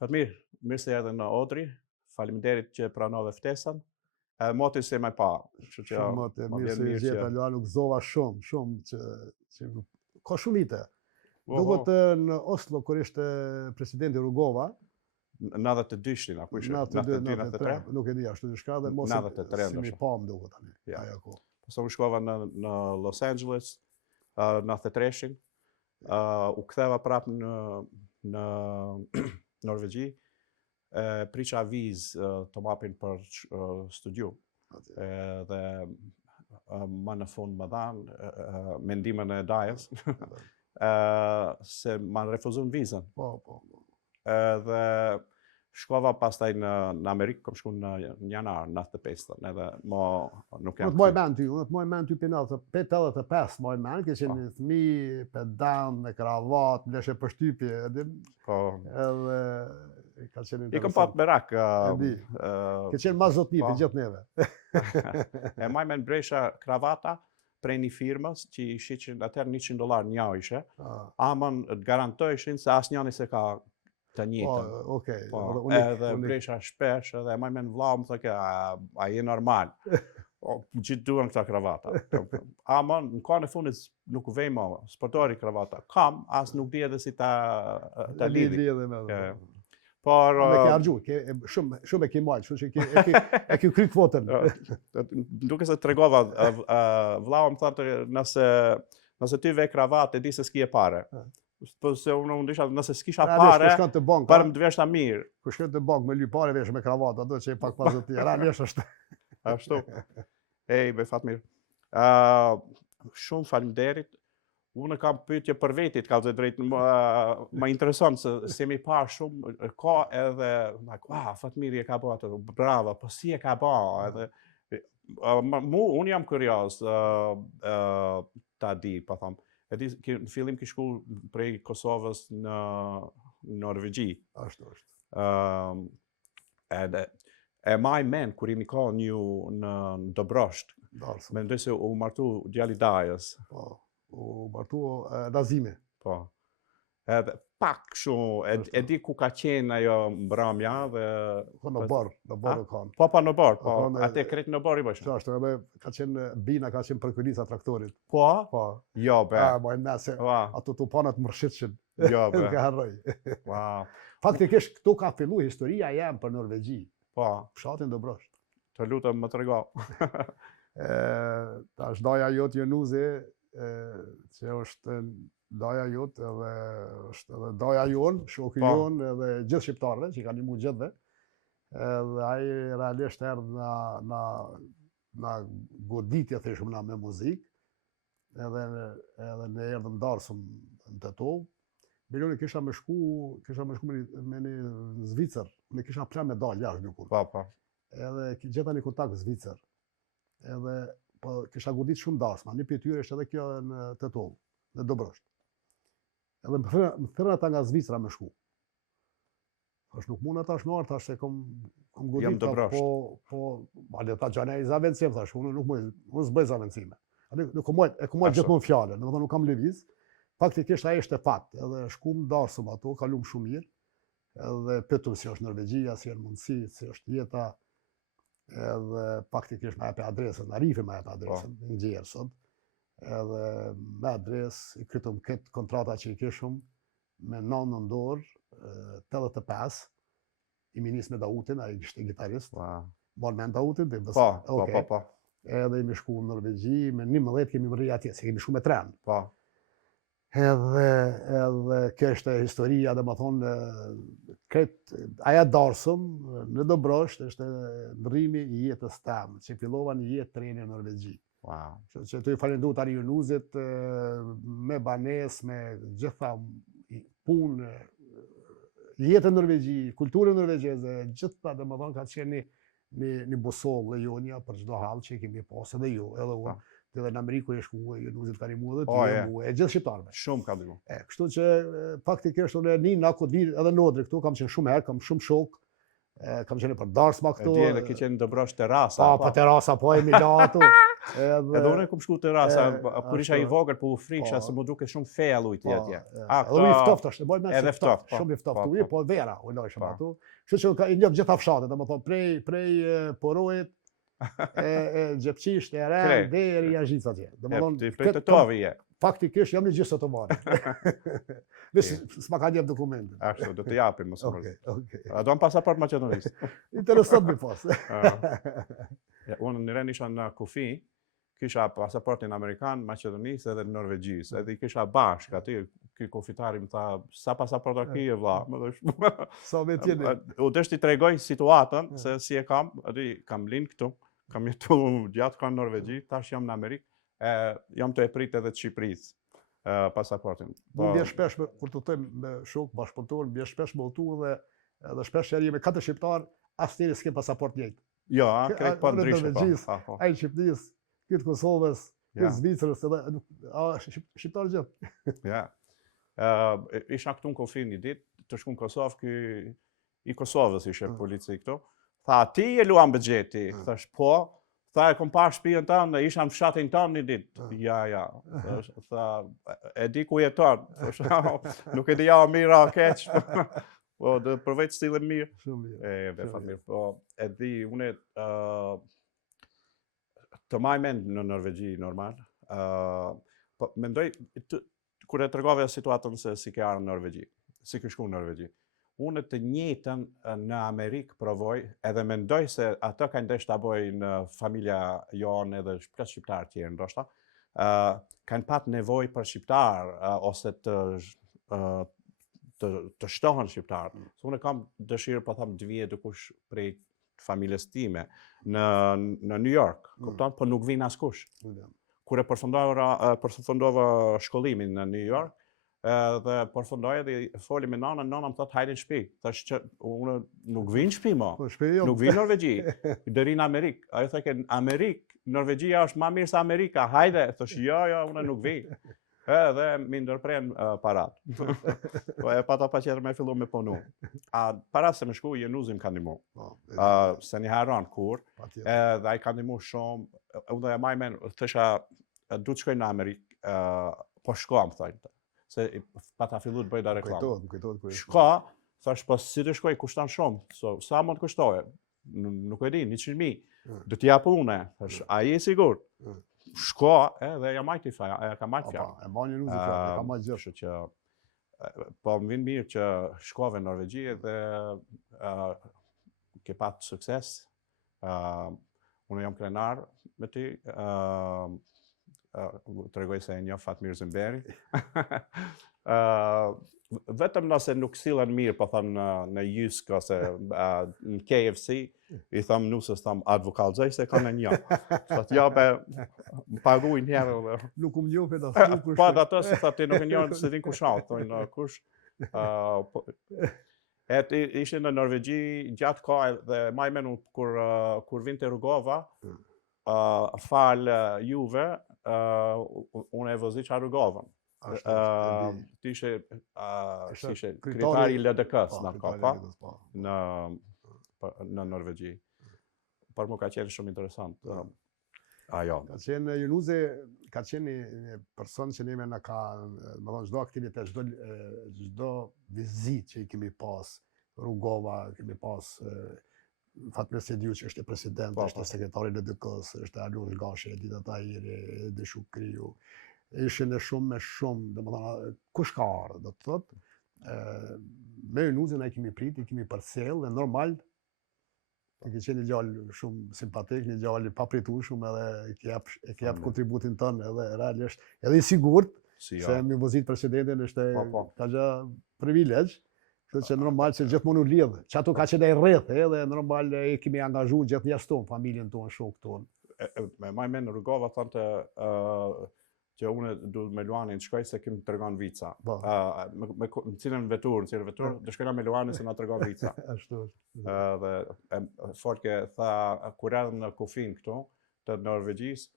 Fatmir, mirë se erdhe në Odri. Faleminderit që pranove ftesën. Moti se më pa. Shumë motë, mirë se gjeta Luan, u gëzova shumë që ka shumë vite. Duket në Oslo kur ishte presidenti Rugova. 92-shin, apo ishte 92-93, nuk e di ashtu diçka dhe mos si mi pam duket tani. Ajo ko. Pastaj u shkova në Los Angeles 93-shin. U ktheva prapë në Norvegji, priqa vizë të mapin për studiu. Dhe më në fund më dhanë mendimën e dajës, se më refuzun vizën. Dhe shkova pastaj në Amerikë, kom shku në janar, 95, edhe nuk jam këtu. Unë të moj men ty për 85, moj men, ke qenë një thmi, pedan, me kravat, leshe për shtypje, edhe ka qenë interesant. I kom pat merak. Ke qenë ma zotni për gjithë neve. E maj men bresha kravata prej një firmës që i shiqin atër $100 një ishe, amën të garantojshin se as njani se ka të njëtën. Edhe bresha shpesh, edhe maj men vlau më thëke, a je normal. Gjithë duhen këta kravata. Amën, në ka në fundit nuk vejma, sportori kravata. Kam, as nuk di edhe si ta lidhi. Por... Me ke argju, shumë e ke majtë, shumë që e ke kryt fotën. Duke se të regova, vlau më thëtë, nëse ty vej kravat, e di se s'ki e pare. Se unë isha, nëse s'kisha pare, parë më të veshta mirë. Kër shkën të bank me ly pare, vesh me kravata, do që e pak pas të tjera, realisht është. Ashtu. Ej, be Fatmir. Shumë faleminderit. Unë kam pyetje për vetit, ka të drejtë, më intereson se mi pa shumë, ka edhe, Fatmiri e ka ba atë, brava, po si e ka ba, edhe, unë jam kurios ta di, pa thamë. Në fillim ki shku prej Kosovës në Norvegji. Ashtu është. E maj men, kur imi ka një në Dobrosht, mendoj se u martu djali dajës. U martu Nazime. Po. Edhe pak shumë, e di ku ka qenë ajo mbramja dhe... Në borë e kanë. Po, në borë, po. Ate kretë në borë i bëshë. Ashtu, edhe ka qenë, Bina ka qenë përkënisa traktorit. Po? Po. Jo, be. Mojnë mese, ato të panat më rëshitëshin. Jo, be. Nga harroj. Wow. Faktikisht, këtu ka fillu historia jam për Norvegji. Po. Fshatin Dobrosht. Të lutëm më të rego. Ta është daja jotë Jenuzi, që është daja jotë edhe është edhe daja jonë, shoku jonë edhe gjithë shqiptarëve, që i ka një mu gjithëve. Edhe aji realisht erdhë në goditje, theshëm na, me muzikë. Edhe ne erdhëm darsëm në Tetov. Milioni kisha me shku me një Zvicër. Ne kisha plan me dalë jashtë dikur. Pa. Edhe gjeta një kontakt Zvicër. Edhe kisha godit shumë darsma. Një për tyre ishte edhe kjo në Tetov, në Dobrosht. Edhe më thërën ata nga Zvicra me shku. Tash nuk mund ata shmarë, tash se kom godit po ale ta gjane i zavencim, tash unë nuk s'bëj zavencime. E kumoj gjithmonë fjallën, në më nuk kam lëviz. Faktikisht a ishte fat, edhe shkum darsëm ato, kalum shumë mirë. Edhe pëtum si është Norvegjia, si është mundësi, si është jeta. Edhe faktikisht me epe adresën, në Arifi me epe adresën, në gjerë sot. Edhe me adresë, i krytëm këtë kontrata që i kishëm, me nënë në dorë, 85, i minis me Dautin, a i kishte gitarist. Bon me në Dautin, dhe bësa. Po. Edhe imi shku në Norvegji, me 11 kemi më rri atje, se kemi shku me tren. Po. Edhe kështë historia, dhe më thonë, aja darsëm në Dobrosht, është ndrimi i jetës temë, që fillova një jetë treni në Norvegji. Wow. Që të i falendu tani Junuzit me banes, me gjitha punë, jetën Norvegji, kulturën norvegjeze, gjitha dhe më thonë ka qenë një busollë e jonja për çdo hall që i kemi pas edhe ju, edhe unë. Edhe në Amerikë e shku Junuzit tani mua dhe ti mua, e gjithë shqiptarëve. Shumë ka ndihmu. Kështu që faktikisht unë Nina ku di edhe Nodri këtu kam qenë shumë herë, kam shumë shok. Kam qenë për Darsma këtu. E di edhe ke qenë Dobrosh terrasa. Po terrasa po e Milatu. Edhe unë kam shku terrasa, kur isha i vogël po u frikësha se më duke shumë fe allujti atje. Edhe i ftoft është, bëj më edhe ftoft. Shumë i ftoft. Uji po vera, u lojshëm atu. Kështu që i njeh gjitha fshatet, domethënë prej Porojit e Gjepçisht, e Ren, deri Jazhic atje. Domethënë prej Tetovi je. Faktikisht jam në gjithë të marrë. S'ma ka njef dokumente. Ashtu, do të japim mësë mërë. Okay. Do në pasaport Macedonisë. Interesant me pas. Unë në ren isha në kufi, kisha pasaportin Amerikan, Macedonisë edhe Norvegjisë. Edhe i kisha bashkë aty, ky kufitari më tha, sa pasaporta ki e vla? Sa me tjene? U deshti të tregoj situatën, se si e kam, kam lind këtu, kam jetu gjatë kanë Norvegji, tash jam në Amerikë. Jam të e prit edhe të Shqipërisë pasaportin. Unë bje shpesh, kur të tëjmë me shok bashkëpunëtor, bje shpesh me utu edhe shpesh që me 4 shqiptar, asë njëri s'ke pasaport njëjtë. Jo, krejt po ndryshme. Ai Shqipërisë, këtë Kosovës, këtë Zvicrës, edhe shqiptar gjithë. Ja. Isha këtu në Kofi një ditë, të shku në Kosovë, i Kosovës ishe polici këtu. Tha, ti e luan bëgjeti? Thash, po. Tha, e kom pa shtëpinë tonë, isha në fshatin tonë një ditë. Ja. Tha, e di ku jeton. Nuk e di ja o mirë o keq. Po, dhe përveç stile mirë. Shumë mirë. E, befat mirë. Po, e di, une të maj mend në Norvegji, normal. Po, mendoj, kur e tregove situatën se si ke arë në Norvegji, si ke shku në Norvegji. Unë të njëjtën në Amerikë provoj, edhe mendoj se ato ka ndesh të abojnë familja jonë edhe plot shqiptarë tjerë ndoshta, kanë pat nevoj për shqiptarë ose të shtohen shqiptarë. Unë kam dëshirë, po thamë, të vije dikush prej familjes time në New York, kupton, po nuk vinë askush. Kur e përfundova shkollimin në New York, dhe përfundoj edhe foli me nana më thot hajde në shtëpi. Thash që unë nuk vinë në shtëpi mo. Nuk vinë në Norvegji. Deri në Amerikë. Ajo thë ke në Amerikë, Norvegjia është ma mirë se Amerika. Hajde. Thash jo, unë nuk vinë. Edhe mi ndërpren parat. E pata pa qëtër me fillu me punu. Para se me shku, Junuzim ka ndimu. Se një haron kur. Dhe ai ka ndimu shumë. Unë dhe maj men, thësha, du të shkoj në Amerikë, po shko, më thajnë. Se pa ta fillu të bëj da reklamë. Kujtohet. Shka, thash pas si të shkoj kushtan shumë, sa mund të kushtoje? Nuk e di, 100.000. Do t'ja pune, thash, a je sigur? Shka, dhe ja majti fja, ka majti fja. E ma një nuzit fja, ka majti gjithë. Që, po më vinë mirë që shkove në Norvegji dhe ke patë sukses. Unë jam krenar me ti, të regoj se e një Fatmir Zimberi. Vetëm nëse nuk sillen mirë, po thëmë në Jysk ose në KFC, i thëmë nusës thëmë advokalzoj se ka në një. Thët jobe, më paguin njerë. Nuk më njohë për da kush. Po, dhe të se thëtë nuk e njohë se din kushat, thëmë kush. Ishte në Norvegji gjatë ka dhe maj menu kur vinte Rugova, falë juve, unë e vëzi qa Rugovën. Ti ishe kritari i LDK-s në Norvegji. Por mu ka qenë shumë interesant. Ajo. Ka qenë Junuzi, ka qenë një person që neme në ka, më thonë, gjdo aktivitet, gjdo vizit që i kemi pas, Rugova, kemi pas Fatmir Sediu që është president, është sekretari LDK-s, është Alun Gashi, Dita Tahiri, Deshu Kriu. Ishin e shumë me shumë, dhe më thana, kush ka arë, do të thotë. Me Junuzin e kemi prit, i kemi përcjell, dhe normal, e ke qenë një gjallë shumë simpatik, një gjallë papritu shumë, edhe e ke jap kontributin tënë, edhe realisht, edhe i sigurt, se mi vëzit presidentin është ka gjë privilegj, që normal që gjithmonë u lidhë, që ato ka qenë e rreth, edhe normal e kemi angazhu gjithë njës tonë, familjen tonë, shok tonë. me maj men rrugova thonte që unë duhet me Luanin të shkoj se kim të tregon vica. Po. Në cilën vetur, do shkojna me Luanin se na tregon vica. Ashtu është. Dhe fort që tha, kur erdhëm në kufin këtu, të Norvegjisë,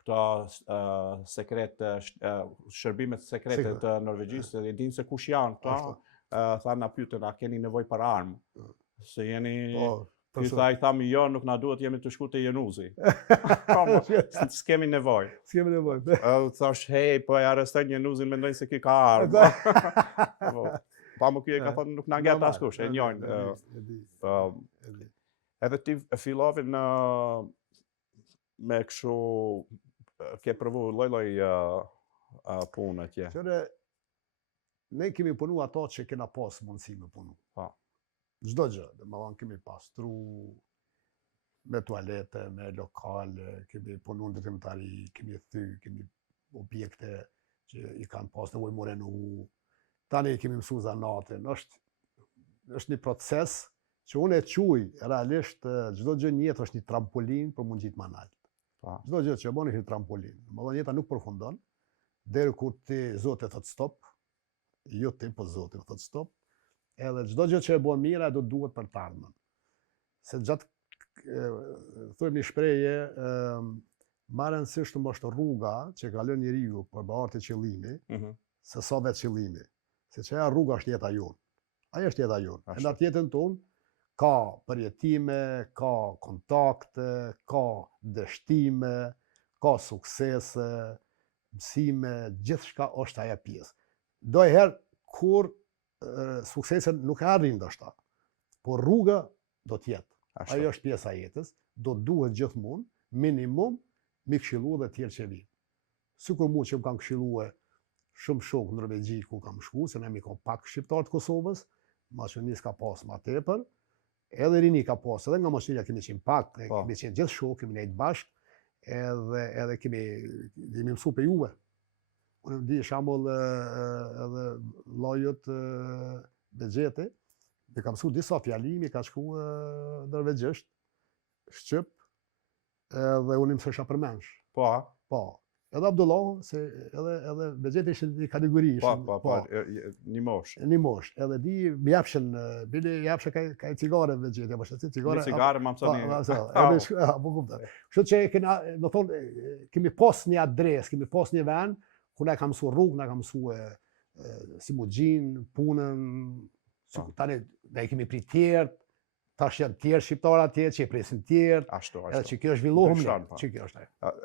këto shërbimet sekrete të Norvegjisë, e dinë se kush janë këto, tha na pyetën, a keni nevojë për armë? Se jeni... Ky i thami jo, nuk na duhet, jemi të shku te Jenuzi. S'kemi nevojë. S'kemi nevojë. Thash, hej, po e arrestojnë Jenuzin, mendojnë se ky ka armë. Pa më ky e ka thonë nuk na nget askush, e njojnë. Edhe ti fillove me kështu, ke provu lloj-lloj punë atje. Qëre, ne kemi punu ato që kena pas mundësi me punu. Çdo gjë, domethënë kemi pastru me tualete, me lokale, kemi punu në ndërtimtari, kemi kemi objekte që i kanë pas nevojë more në tani kemi mësu zanatin. Është një proces që unë e quj realisht çdo gjë në jetë është një trampolin për mund gjitë manalt. Çdo gjë që e bën është një trampolin. Domethënë jeta nuk përfundon deri kur ti Zoti thotë stop, jo ti po Zoti thotë stop. Edhe çdo gjë që e bën mira do duhet për të ardhmen. Se gjatë thuajmë një shprehje, më rëndësisht është rruga që kalon njeriu përballë të qëllimi, se sa vetë qëllimi. Se çaja rruga është jeta jonë. Ajo është jeta jonë. Në atë jetën tonë ka përjetime, ka kontakte, ka dështime, ka suksese, mësime, gjithçka është ajo pjesë. Dojherë kur suksesen nuk e arrin ndoshta, por rruga do t'jetë. Ajo është pjesa e jetës, do duhet gjithmonë, minimum, mi këshillu dhe tjerë që vinë. Sikur mu që më kanë këshillu shumë shokë në Norvegji ku kam shku, se ne mi kam pak shqiptarë të Kosovës, maqenis ka pas ma tepër, edhe rini ka pas, edhe nga maqenia kemi qenë pak, kemi qenë gjithë shokë, kemi nejtë bashkë, edhe kemi mësu për juve. Unë di shambull edhe lojët Bexheti, me kam mësu disa fjalimi, ka shku norvegjisht, shqip, edhe unë më sësha përmensh. Po. Edhe Abdullah, se edhe Bexheti ishte një kategori. Po, një mosh. Një mosh. Edhe di, më japshin, bile japshe ka i cigare Bexheti, apo shtë cigare. Një cigare, ma mësoni. Po kuptoj. Kështu që kena, do thonë, kemi pas një adres, kemi pas një vend, ku na ka mësu rrugë, na ka mësu si mu gjinë, punën, tani ne kemi prit tjertë, tash janë tjerë shqiptarë atje, që i presin tjertë, edhe që kjo është zhvillohëm ne, që kjo është ajo.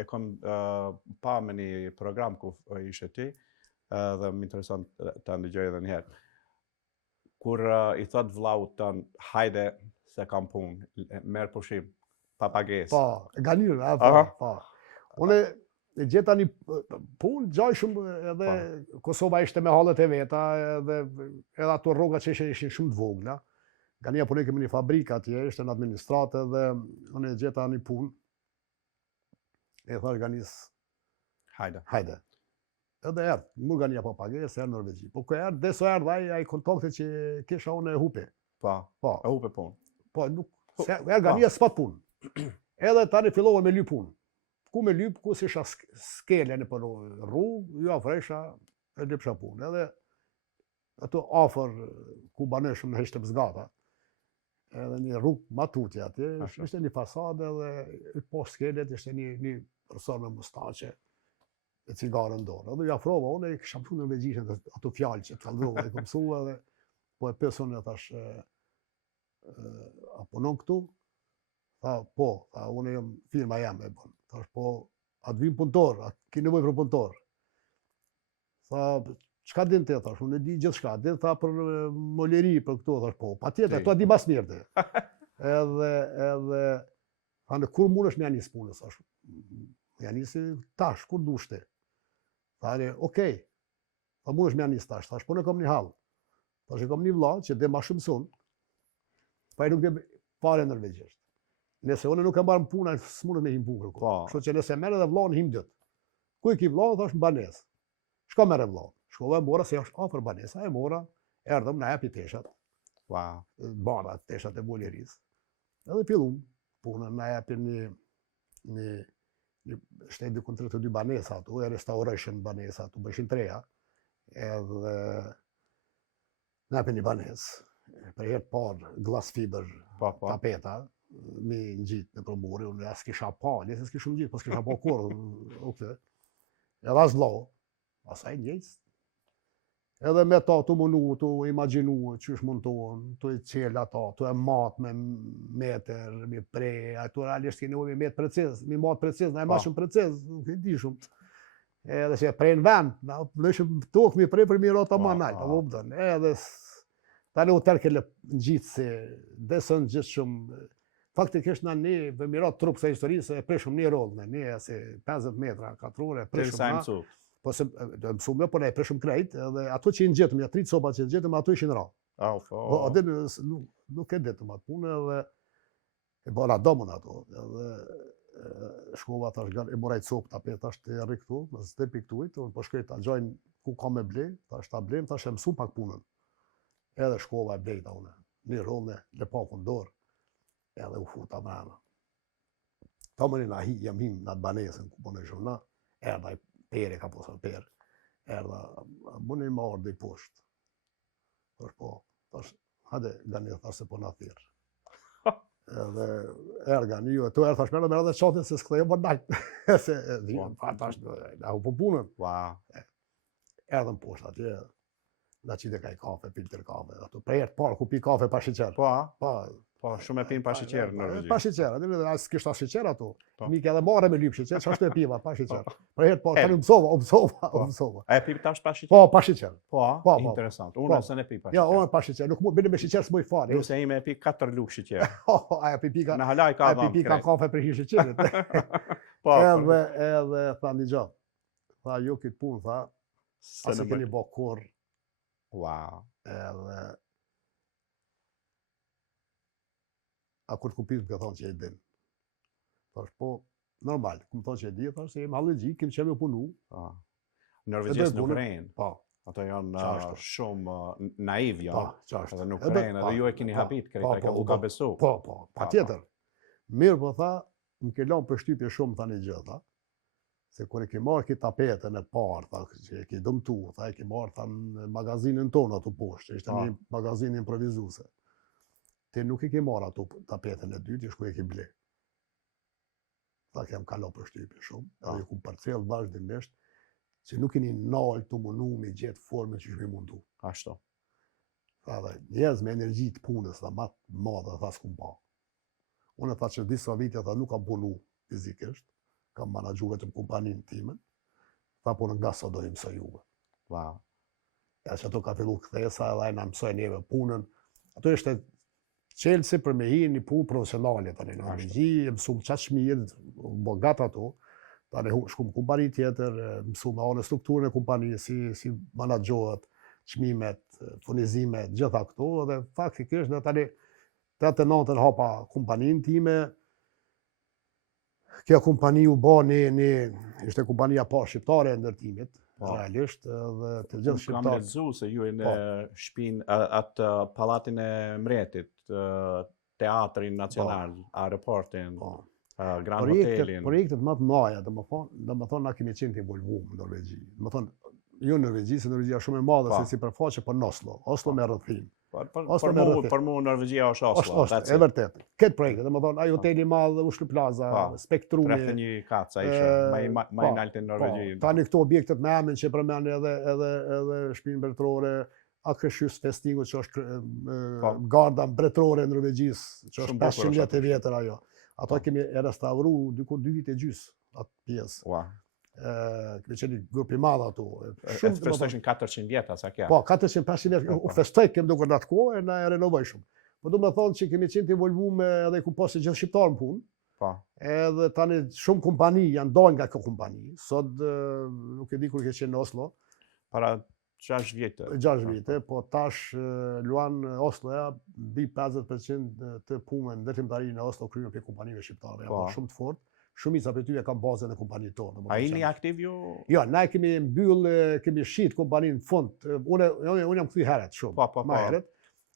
E kom pa me një program ku ishe ti, dhe më intereson të ndëgjoj edhe njëherë. Kur i thot vllaut tën, hajde se kam punë, merë pushim, pa pagesë. Po, ganirë, po. Unë e gjeta një punë gjajshëm, edhe Kosova ishte me hallet e veta, edhe ato rroga që ishin shumë të vogla. Gania punë kemi një fabrikë atje, ishte në administratë, dhe unë e gjeta një punë. E thash Ganis, hajde. Edhe erdh, mu Gania pa pagesë, erdh në Norvegji. Po ku erdh, deso erdh ai kontakte që kisha unë e hupe. Po, e hupe punë. Po, nuk, erdh Gania s'pat punë. Edhe tani fillova me lyp punë. Ku me lyp, ku si isha skele në për rrugë, ju afresha e lypsha punë. Edhe ato afer ku baneshëm në heshte Zgata, edhe një rrugë matutje atje, ishte një fasadë edhe po skelet ishte një person me mustaqe e cigare në dorë. Edhe ju afrova, unë e kisha mësu në Norvegjishën ato fjalë që të kaldrova, e këmësu edhe po e pëson e thash, a punon këtu? Tha, po, unë jam firma jam e bon. Thash, po, atë vim punëtor, atë ki nevoj për punëtor. Tha, çka din ti, thash, unë e di gjithë shka, din tha për moleri, për këto, thash, po, pa tjetër, ato a di mas mirë te. Edhe, tha, në kur mund është me janis punës, thash, me janisi tash, kur dushte. Tha, okej, tha, mund është me janis tash, thash, po në kom një halë. Thash, e kom një vlla që dhe ma shumë sun, pa e nuk dhe pare norvegjisht. Nëse unë nuk e marrë puna, s'mundet me him punë kërku. Kështu që nëse merë edhe vllahun him dytë. Ku i ki vllahu, thash në banesë. Shko merë vllahu. Shkova e mora se është afër banesa, e mora, erdhëm na japi teshat. Bardha teshat e bolerisë. Edhe fillum. punën, na japin një shteti diku 32 banesa ato, e restaurojshin banesa ato, bëshin treja, edhe na japin një banesë. Për herë të parë, glass fiber, Po. tapeta, me ngjit në promori, unë as kisha pa, nëse s'kishëm ngjit, po s'kisha pa kur, o këtë. Edhe as vllau, asaj njëjtë. Edhe me ta tu munu, tu imagjinu çysh montohen, tu i cel ata, tu e mat me metër, me pre, ato realisht keni nevojë me metë preciz, me mat preciz, na e mashëm preciz, nuk e di shumë. Edhe se prej në vend, na lëshëm tokë mi prej për mi rota ma nalt, apo kupton. Edhe tani u tërke ngjitësi, desën gjithë shumë. Faktikisht na ne për mirat trup sa historisë e prishëm një rollë, ne se 50 metra katrore, prishëm na. Po se mësume, po ne e prishëm krejt, edhe ato që i ngjetëm, ja 3 copa që i ngjetëm, ato ishin ra. Atë nuk e ditëm atë punë, edhe e bëra domën ato. Edhe shkova tash, e moraj copë tapet, tash të rri këtu, në stepi këtuit, po shkoj ta gjojnë ku ka me ble, tash ta blem, tash e mësum pak punën. Edhe shkova e blejta une, një rollë, le pakun dorë, edhe u futa mrena. Ta më një hi, jam him në atë banesën, ku po në shumë na, erda i pere, ka posën pere, erda, më një marrë dhe i poshtë. Tash po, tash, hade, gani tash se po në thirë. Edhe erga një, tu erë tash mërë dhe qatin se s'këtë e më nalë. Se, tash, da u po punën. Erdhëm poshtë atje, da qite ka i kafe, filter kafe, ato prej herë parë ku pi kafe pa shiqer. Po, shumë e pinë pa shiqer në Norvegji. Pa shiqer, as kishta shiqer ato. Mike edhe marrë me lyp shiqer, që ashtu e piva, pa shiqer. Prej herë parë, tani mësova. A e pi tash pa shiqer? Po, pa shiqer. Po, interesant. Unë se ne pi pa shiqer. Ja, unë pa shiqer, nuk bini me shiqer s'moj fare. Nuse ime e pi 4 luk shiqer. Aja pipika kafe për hi shiqerit. Edhe, tha një gjatë. Tha, jo këtë punë, tha, asë keni bo kur. Edhe, a kur t'ku pisë më ka thonë që e din. Thash, po, normal, ku më thonë që e di, thash, se jem halëgji, kem që me punu. Norvegjes nuk rejnë. Po. Ato janë shumë naiv janë. Po, edhe nuk rejnë, edhe ju e keni habit, krejta, u ka besu. Po, pa tjetër. Mirë po tha, më ke lanë për shtypje shumë, tha një gjë, tha. Se kur e ke marrë këtë tapetën e parë, tha, që e ke dëmtu, tha, e ke marrë, tha, në magazinin tonë ato poshtë, që ishte një magazin improvizuse. Ti nuk e ke marrë ato tapetën e dytë, që shku e ke ble. Tha, kem kalo për shtypje shumë, edhe ku parcel vazhdimisht, që nuk keni nalë të munu me gjithë formën që shme mundu. Ashtu. Tha, dhe njerëz me energji të punës, tha, matë madhe, tha, s'kum pa. Unë tha që disa vite, tha, nuk kam punu fizikisht, kam managju vetëm kompaninë timen, tha, po në nga sa do i mësoj juve. Ja që ato ka fillu këthesa, edhe na mësoj neve punën. Ato ishte qelësi për me hi një punë profesionalit, tani në Norvegji, mësum qatë shmirë, bogat ato, tani shkum kompani tjetër, mësum me anë strukturën e kompani, si managjohet, çmimet, furnizimet, gjitha këto, dhe faktikisht dhe tani 89 hapa kompaninë time. Kjo kompani u ba ishte kompania pa shqiptare e ndërtimit, realisht, dhe të gjithë shqiptarë. Kam lexu se ju e në shpinë, atë palatin e mretit, teatrin nacional, aeroportin, Grand Hotelin. Projektet më të mëdha, dhe më thonë na kemi qenë të involvuar në Norvegji. Më thonë, jo në Norvegji, se Norvegjia shumë e madhe se sipërfaqe, por në Oslo. Oslo me rrëthim. Për mu Norvegjia është Oslo. Është, e vërtet. Këtë projekte, dhe më thonë, ai hoteli madh, Ushlu Plaza, Spektrumi. 31 kaca ishe, ma i naltë në Norvegji. Tani këto objektet me emrin që përmend edhe shtëpinë mbretërore, Akershus Festingu, që është garda mbretërore në Norvegjisë, që është 500 vjet e vjetër ajo. Ato kemi restauru diku 2 vite gjys atë pjesë. Kemi qenë grupi madh ato. E festojshin 400 vjeta, sa kja? Po, 400-500 vjetë. U festoj kemë duke në atë kohë, e na e renovoj shumë. Po du me thonë që kemi qenë të involvume edhe ku posë gjithë shqiptarë në punë. Edhe tani shumë kompani janë dojnë nga kjo kompani. Sot, nuk e di kur ke qenë në Oslo. Para 6 vjetë. 6 vjetë, po tash luan Osloja, bi 50% të punën në ndërtimtarinë në Oslo kryen për kompanive shqiptare. Shumë të fort. Shumica për ty e kam bazën e kompanitë tonë. A jeni aktiv ju? Jo, na kemi mbyll, kemi shit kompaninë në fund. Unë jam kthy herët shumë, ma herët.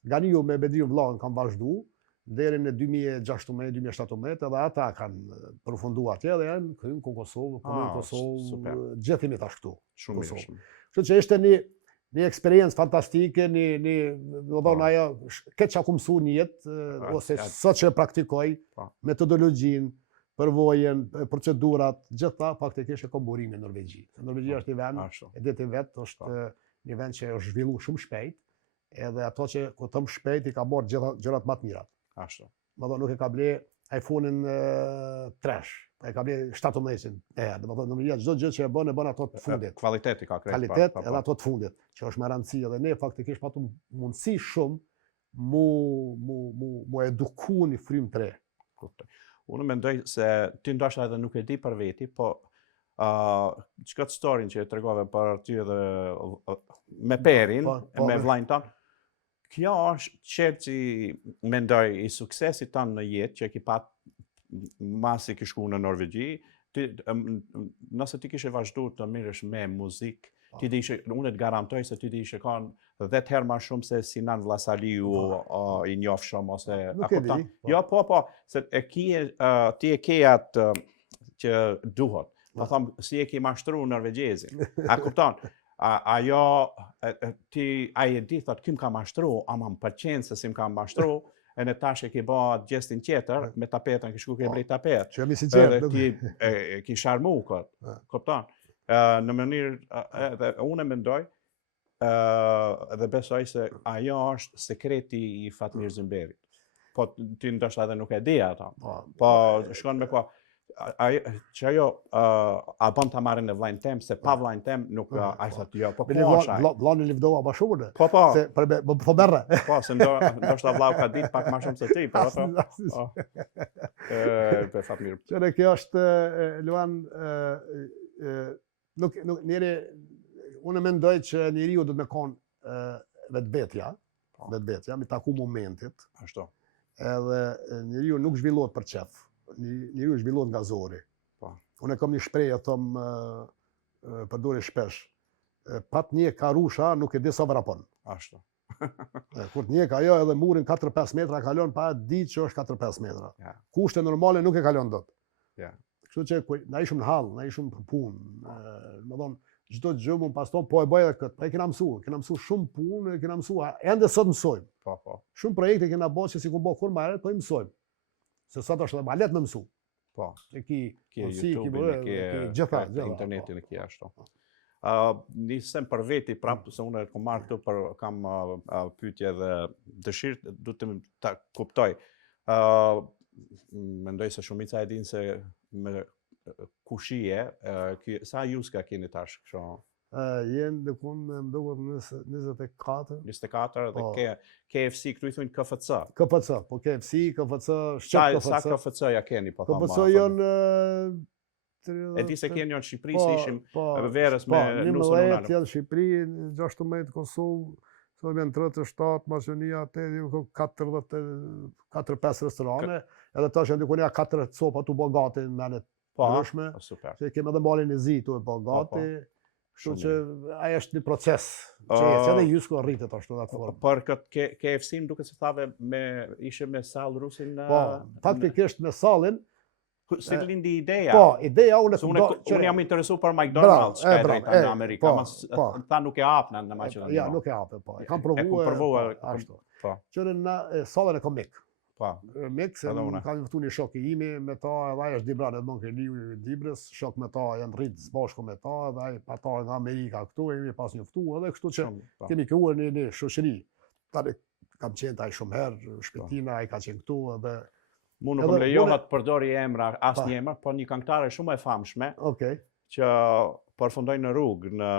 Nga një me Bedriun vllahun kam vazhdu, deri në 2016-2017 edhe ata kanë përfunduar atje dhe janë këtu në Kosovë, në Kosovë, super. gjithë jemi tash këtu. Shumë mirë. Kosovë. shumë. Kështu që ishte një eksperiencë fantastike, do thonë ajo, këtë që aku mësu një jetë, ose sot që e praktikoj, metodologjinë, përvojën, procedurat, gjitha faktikisht e kom burimin në Norvegji. Norvegjia është një vend, e ditë vetë, është një vend që është zhvillu shumë shpejt, edhe ato që ku thëm shpejt i ka bërë gjërat më të mirat. Ashtu. Më thonë nuk e ka ble iPhone-in trash, e ka ble 17-in. Dhe më thonë Norvegjia çdo gjë që e bën ato të fundit. Kvaliteti ka krejt. Kvalitet edhe ato të fundit, që është me rëndësi edhe ne faktikisht patu mundësi shumë mu eduku një frymë të re. Unë mendoj se ti ndoshta edhe nuk e di për veti, po çka storin që e tregove për ty edhe me Perin, me vllajën tonë, kjo është çert që mendoj i suksesit tonë në jetë që ki pat masi ki shku në Norvegji, nëse ti kishe vazhdu të mirësh me muzikë, ti dishe, unë të garantoj se ti dishe kanë 10 herë më shumë se Sinan Vllazaliu i njofshëm ose nuk e di. Jo, po, se ti e ke atë që duhet. Po them si e ke mashtru norvegjezin. A kupton? Ajo ai e di thot kim ka mashtru, ama më pëlqen se si më ka mashtru. E në tash e ke bë gjestin tjetër me tapetën, ke shku ke blej tapet. Që jam i sinqert. Edhe ti ki sharmu këtë. Kupton? Në mënyrë, unë mendoj dhe besoj se ajo është sekreti i Fatmir Zymberit. Po ti ndoshta edhe nuk e di ata. Po shkon me ko. Që ajo a bën ta marrën e vllajën tem, se pa vllajën tem nuk ai thotë jo, po po është ai. Vllani Livdova më shumë. Po. Se po berre. Po, se ndoshta vllau ka ditë pak më shumë se ti, po ato. Për Fatmir. Që kjo është Luan nuk njëri, unë mendoj që njeriu do të me konë vetvetja, mi taku momentit. Ashtu. Edhe njeriu nuk zhvillohet për qef, njeriu zhvillohet nga zori. Unë kam një shprehje, thom, përdori shpesh, pat një karusha nuk e di sa vrapon. Ashtu. Kur një ka ajo edhe murin 4-5 metra kalon pa ditë që është 4-5 metra. Kushte normale nuk e kalon dot. Kështu që na ishim në hall, na ishim për punë. Më thonë, çdo gjë mund pas tonë, po e bëj edhe këtë. Po e kena mësu shumë punë, kena mësu, ende sot mësojmë. Po. Shumë projekte kena bërë që si ku bë kur më herët, po i mësojmë. Se sot është edhe ma lehtë me mësu. Po. E ki YouTube-in, gjitha, internetin e ki ashtu. Nisem për veti prapë, se unë kam marrë këtu kam pyetje dhe dëshirë, du të ta kuptoj. Mendoj se shumica e din se me kushije, sa juska keni tash kështu? Jenë dëkun më duket 24. 24 dhe KFC, këtu i thunë KFC. KFC, po KFC, shqip KFC. Sa KFC-ja keni, po thamë? KFC janë... E di se keni janë Shqipëri, se ishim verës me nusën unanë. 11 janë Shqipëri, 16 Kosovë, sot janë 37, Maqedonia, 4-5 restorane, edhe tash janë dikonja 4 copa tu bë gati në menet ndryshme. Super. Që kemë edhe balin e zi tu e bë gati. Kështu që ai është një proces që edhe Jusko rritet ashtu atë formë. Për këtë KFC-n duket se thave ishe me sallë rusin. Po, faktikisht me sallin. Si lindi ideja? Po, ideja unë jam interesu për McDonald's ka e drejta në Amerikë, ta nuk e hapna në Maqedoni. Ja, nuk e hape, po. E kam provuar ashtu. Qëre në sallën e kom mik. Mik, se kam njëftu një shok i imi me ta, edhe ai është Dibran, edhe ke liu i Dibrës, shok me ta, janë rritë bashku me ta, edhe ai patar nga Amerika këtu, jemi pas njëftu, edhe kështu që kemi këuar një shoqëri. Tani kam qenë taj shumë herë, Shpetina, ai ka qenë këtu, edhe mu nuk më lejohat përdori emra, asë një emra, po një këngëtare shumë e famshme, që përfundoj në rrugë në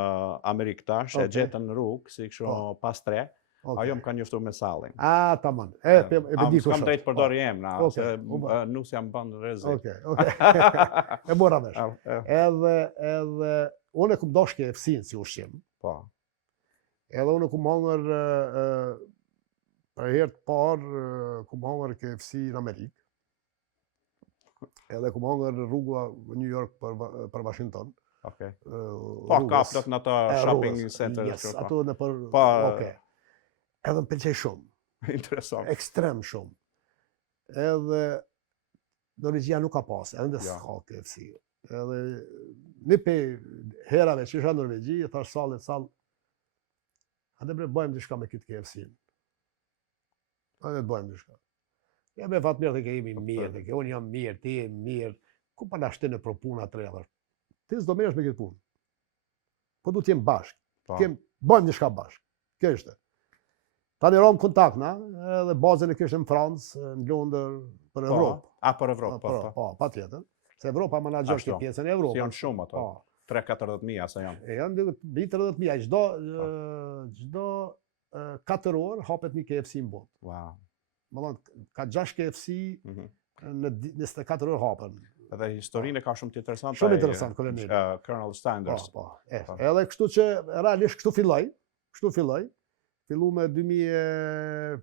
Amerikë tash, e gjetën në rrugë, si kështu pas 3, ajo më ka njoftu me sallin. Tamam. E bedi s'kam drejt përdori emra, se nus jam bënë rrezik. E mora vesh. Edhe unë e kum doshke KFC-n si ushqim. Edhe unë kum hangër për herë të parë kum hangër KFC në Amerikë. Edhe kum hangër rruga New York për Washington. Po, ka plot në ato shopping center. Ato në për... Edhe më pëlqej shumë. Interesant. Ekstrem shumë. edhe Norvegjia nuk ka pas, edhe Ja. s'ka KFC. Edhe një pe herave që isha në Norvegji, e thash Sallit, hajde bre bëjmë diçka me këtë KFC-n. Hajde të bëjmë diçka. Ja me fatë mirë të ke jemi mirë, të ke unë jam mirë, ti je mirë. Ku pa na shtin në propuna të rrella? Ti s'do merresh me këtë punë. Po du t'jem bashkë. Po. Bëjmë diçka bashkë. Kjo ishte. Tani rom kontakt na, edhe bazën e kishte në Francë, në Londër, për Evropë. Për Evropë, po. Patjetër. Se Evropa menaxhon këtë pjesën e Evropës. Janë shumë ato. 3-40.000 asa janë. Janë 30.000. Çdo 4 orë hapet një KFC në botë. Wow. Më thonë, ka 6 KFC në 24 orë hapen. Edhe historinë ka shumë të interesante. Shumë interesant, koloneli. Colonel Sanders. Edhe kështu që realisht kështu filloi. Fillu me 2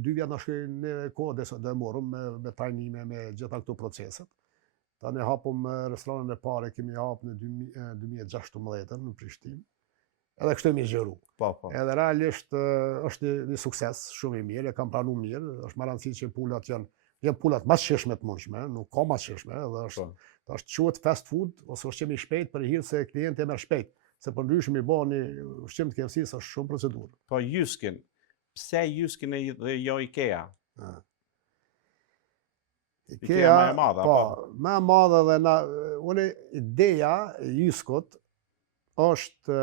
vjet na shkoi në kohë dhe do e morëm me trajnime me gjitha këto proceset. Tani hapëm restoranin e parë kemi hapur në 2016 në Prishtinë. Edhe kështu mi zgjeru. Po. Edhe realisht është një sukses shumë i mirë, e kam pranuar mirë, është më rëndësishme që pulat janë pulat më të shishme të mundshme, nuk ka më të shishme, edhe është quhet fast food ose ushqim i shpejt për hir se klienti e merr shpejt, se përndryshe mi bëni ushqim të KFC-s është shumë procedurë. Po Jyskin. Pse Jyskin dhe jo IKEA? IKEA më e madhe, po, më e madhe dhe unë ideja e Jyskut është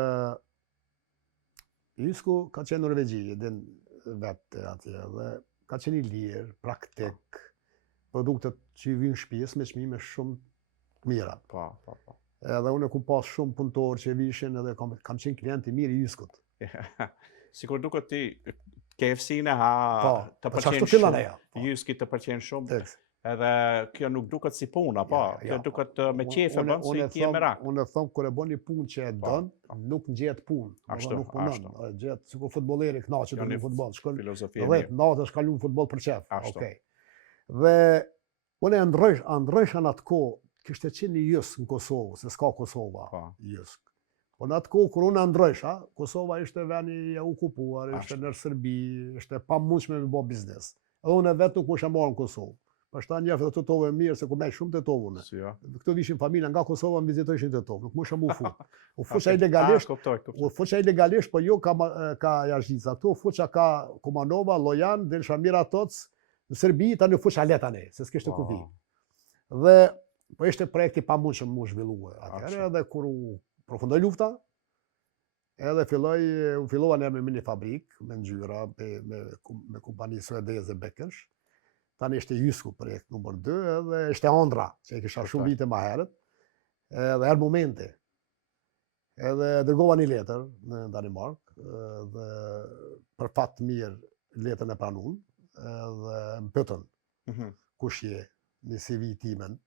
Jysku ka qenë në Norvegji, din vetë atje, dhe ka qenë i lirë, praktik, produktet që i vinë shtëpis me çmime shumë të mira. Po. Edhe unë ku pas shumë punëtorë që vishin edhe kam qenë klient i mirë i Jyskut. Sikur duket ti KFC-n të pëlqen shumë. Jyski të pëlqen shumë. Edhe kjo nuk duket si puna, po. Kjo duket me qefe bën si ti e merak. Unë them kur e bën një punë që e don, nuk ngjehet punë. Ashtu, nuk punon. Gjet sikur futbolleri kënaqet në futboll, shkon. Filozofia. Rreth natës ka luajtur futboll për çef. Okej. Dhe unë ndrysha në atë kohë kishte qenë një Jysk në Kosovë, se s'ka Kosova Jysk. Po në atë kohë kur unë ndrysha, Kosova ishte vendi i okupuar, ishte në Serbi, ishte pamundshme me bë biznes. Edhe unë vetë nuk mosha marrë në Kosovë. Pastaj njëftë të Tetovë mirë se ku më shumë Tetovë unë. Këto vishin familja nga Kosova më vizitojshin Tetovë, nuk mosha më u fut. U fuça ilegalisht. U fuça ilegalisht, po jo ka Jarzhica. Këtu u fuça ka Kumanova, Lojan, Delshamira Toc, në Serbi tani u fuça letane, se s'kishte ku vi. Dhe po ishte projekti pamundshëm mu zhvillue atëherë, edhe kur u përfundoi lufta, edhe fillova në me një fabrikë, me ngjyra, me kompani suedeze Beckers. Tani ishte Jysku projekt numër 2, edhe ishte Andra, që e kisha shumë vite më herët, edhe erë momenti. Edhe dërgova një letër në Danimark, dhe për fat të mirë letën e pranun, edhe më pyetën kush je në CV timen.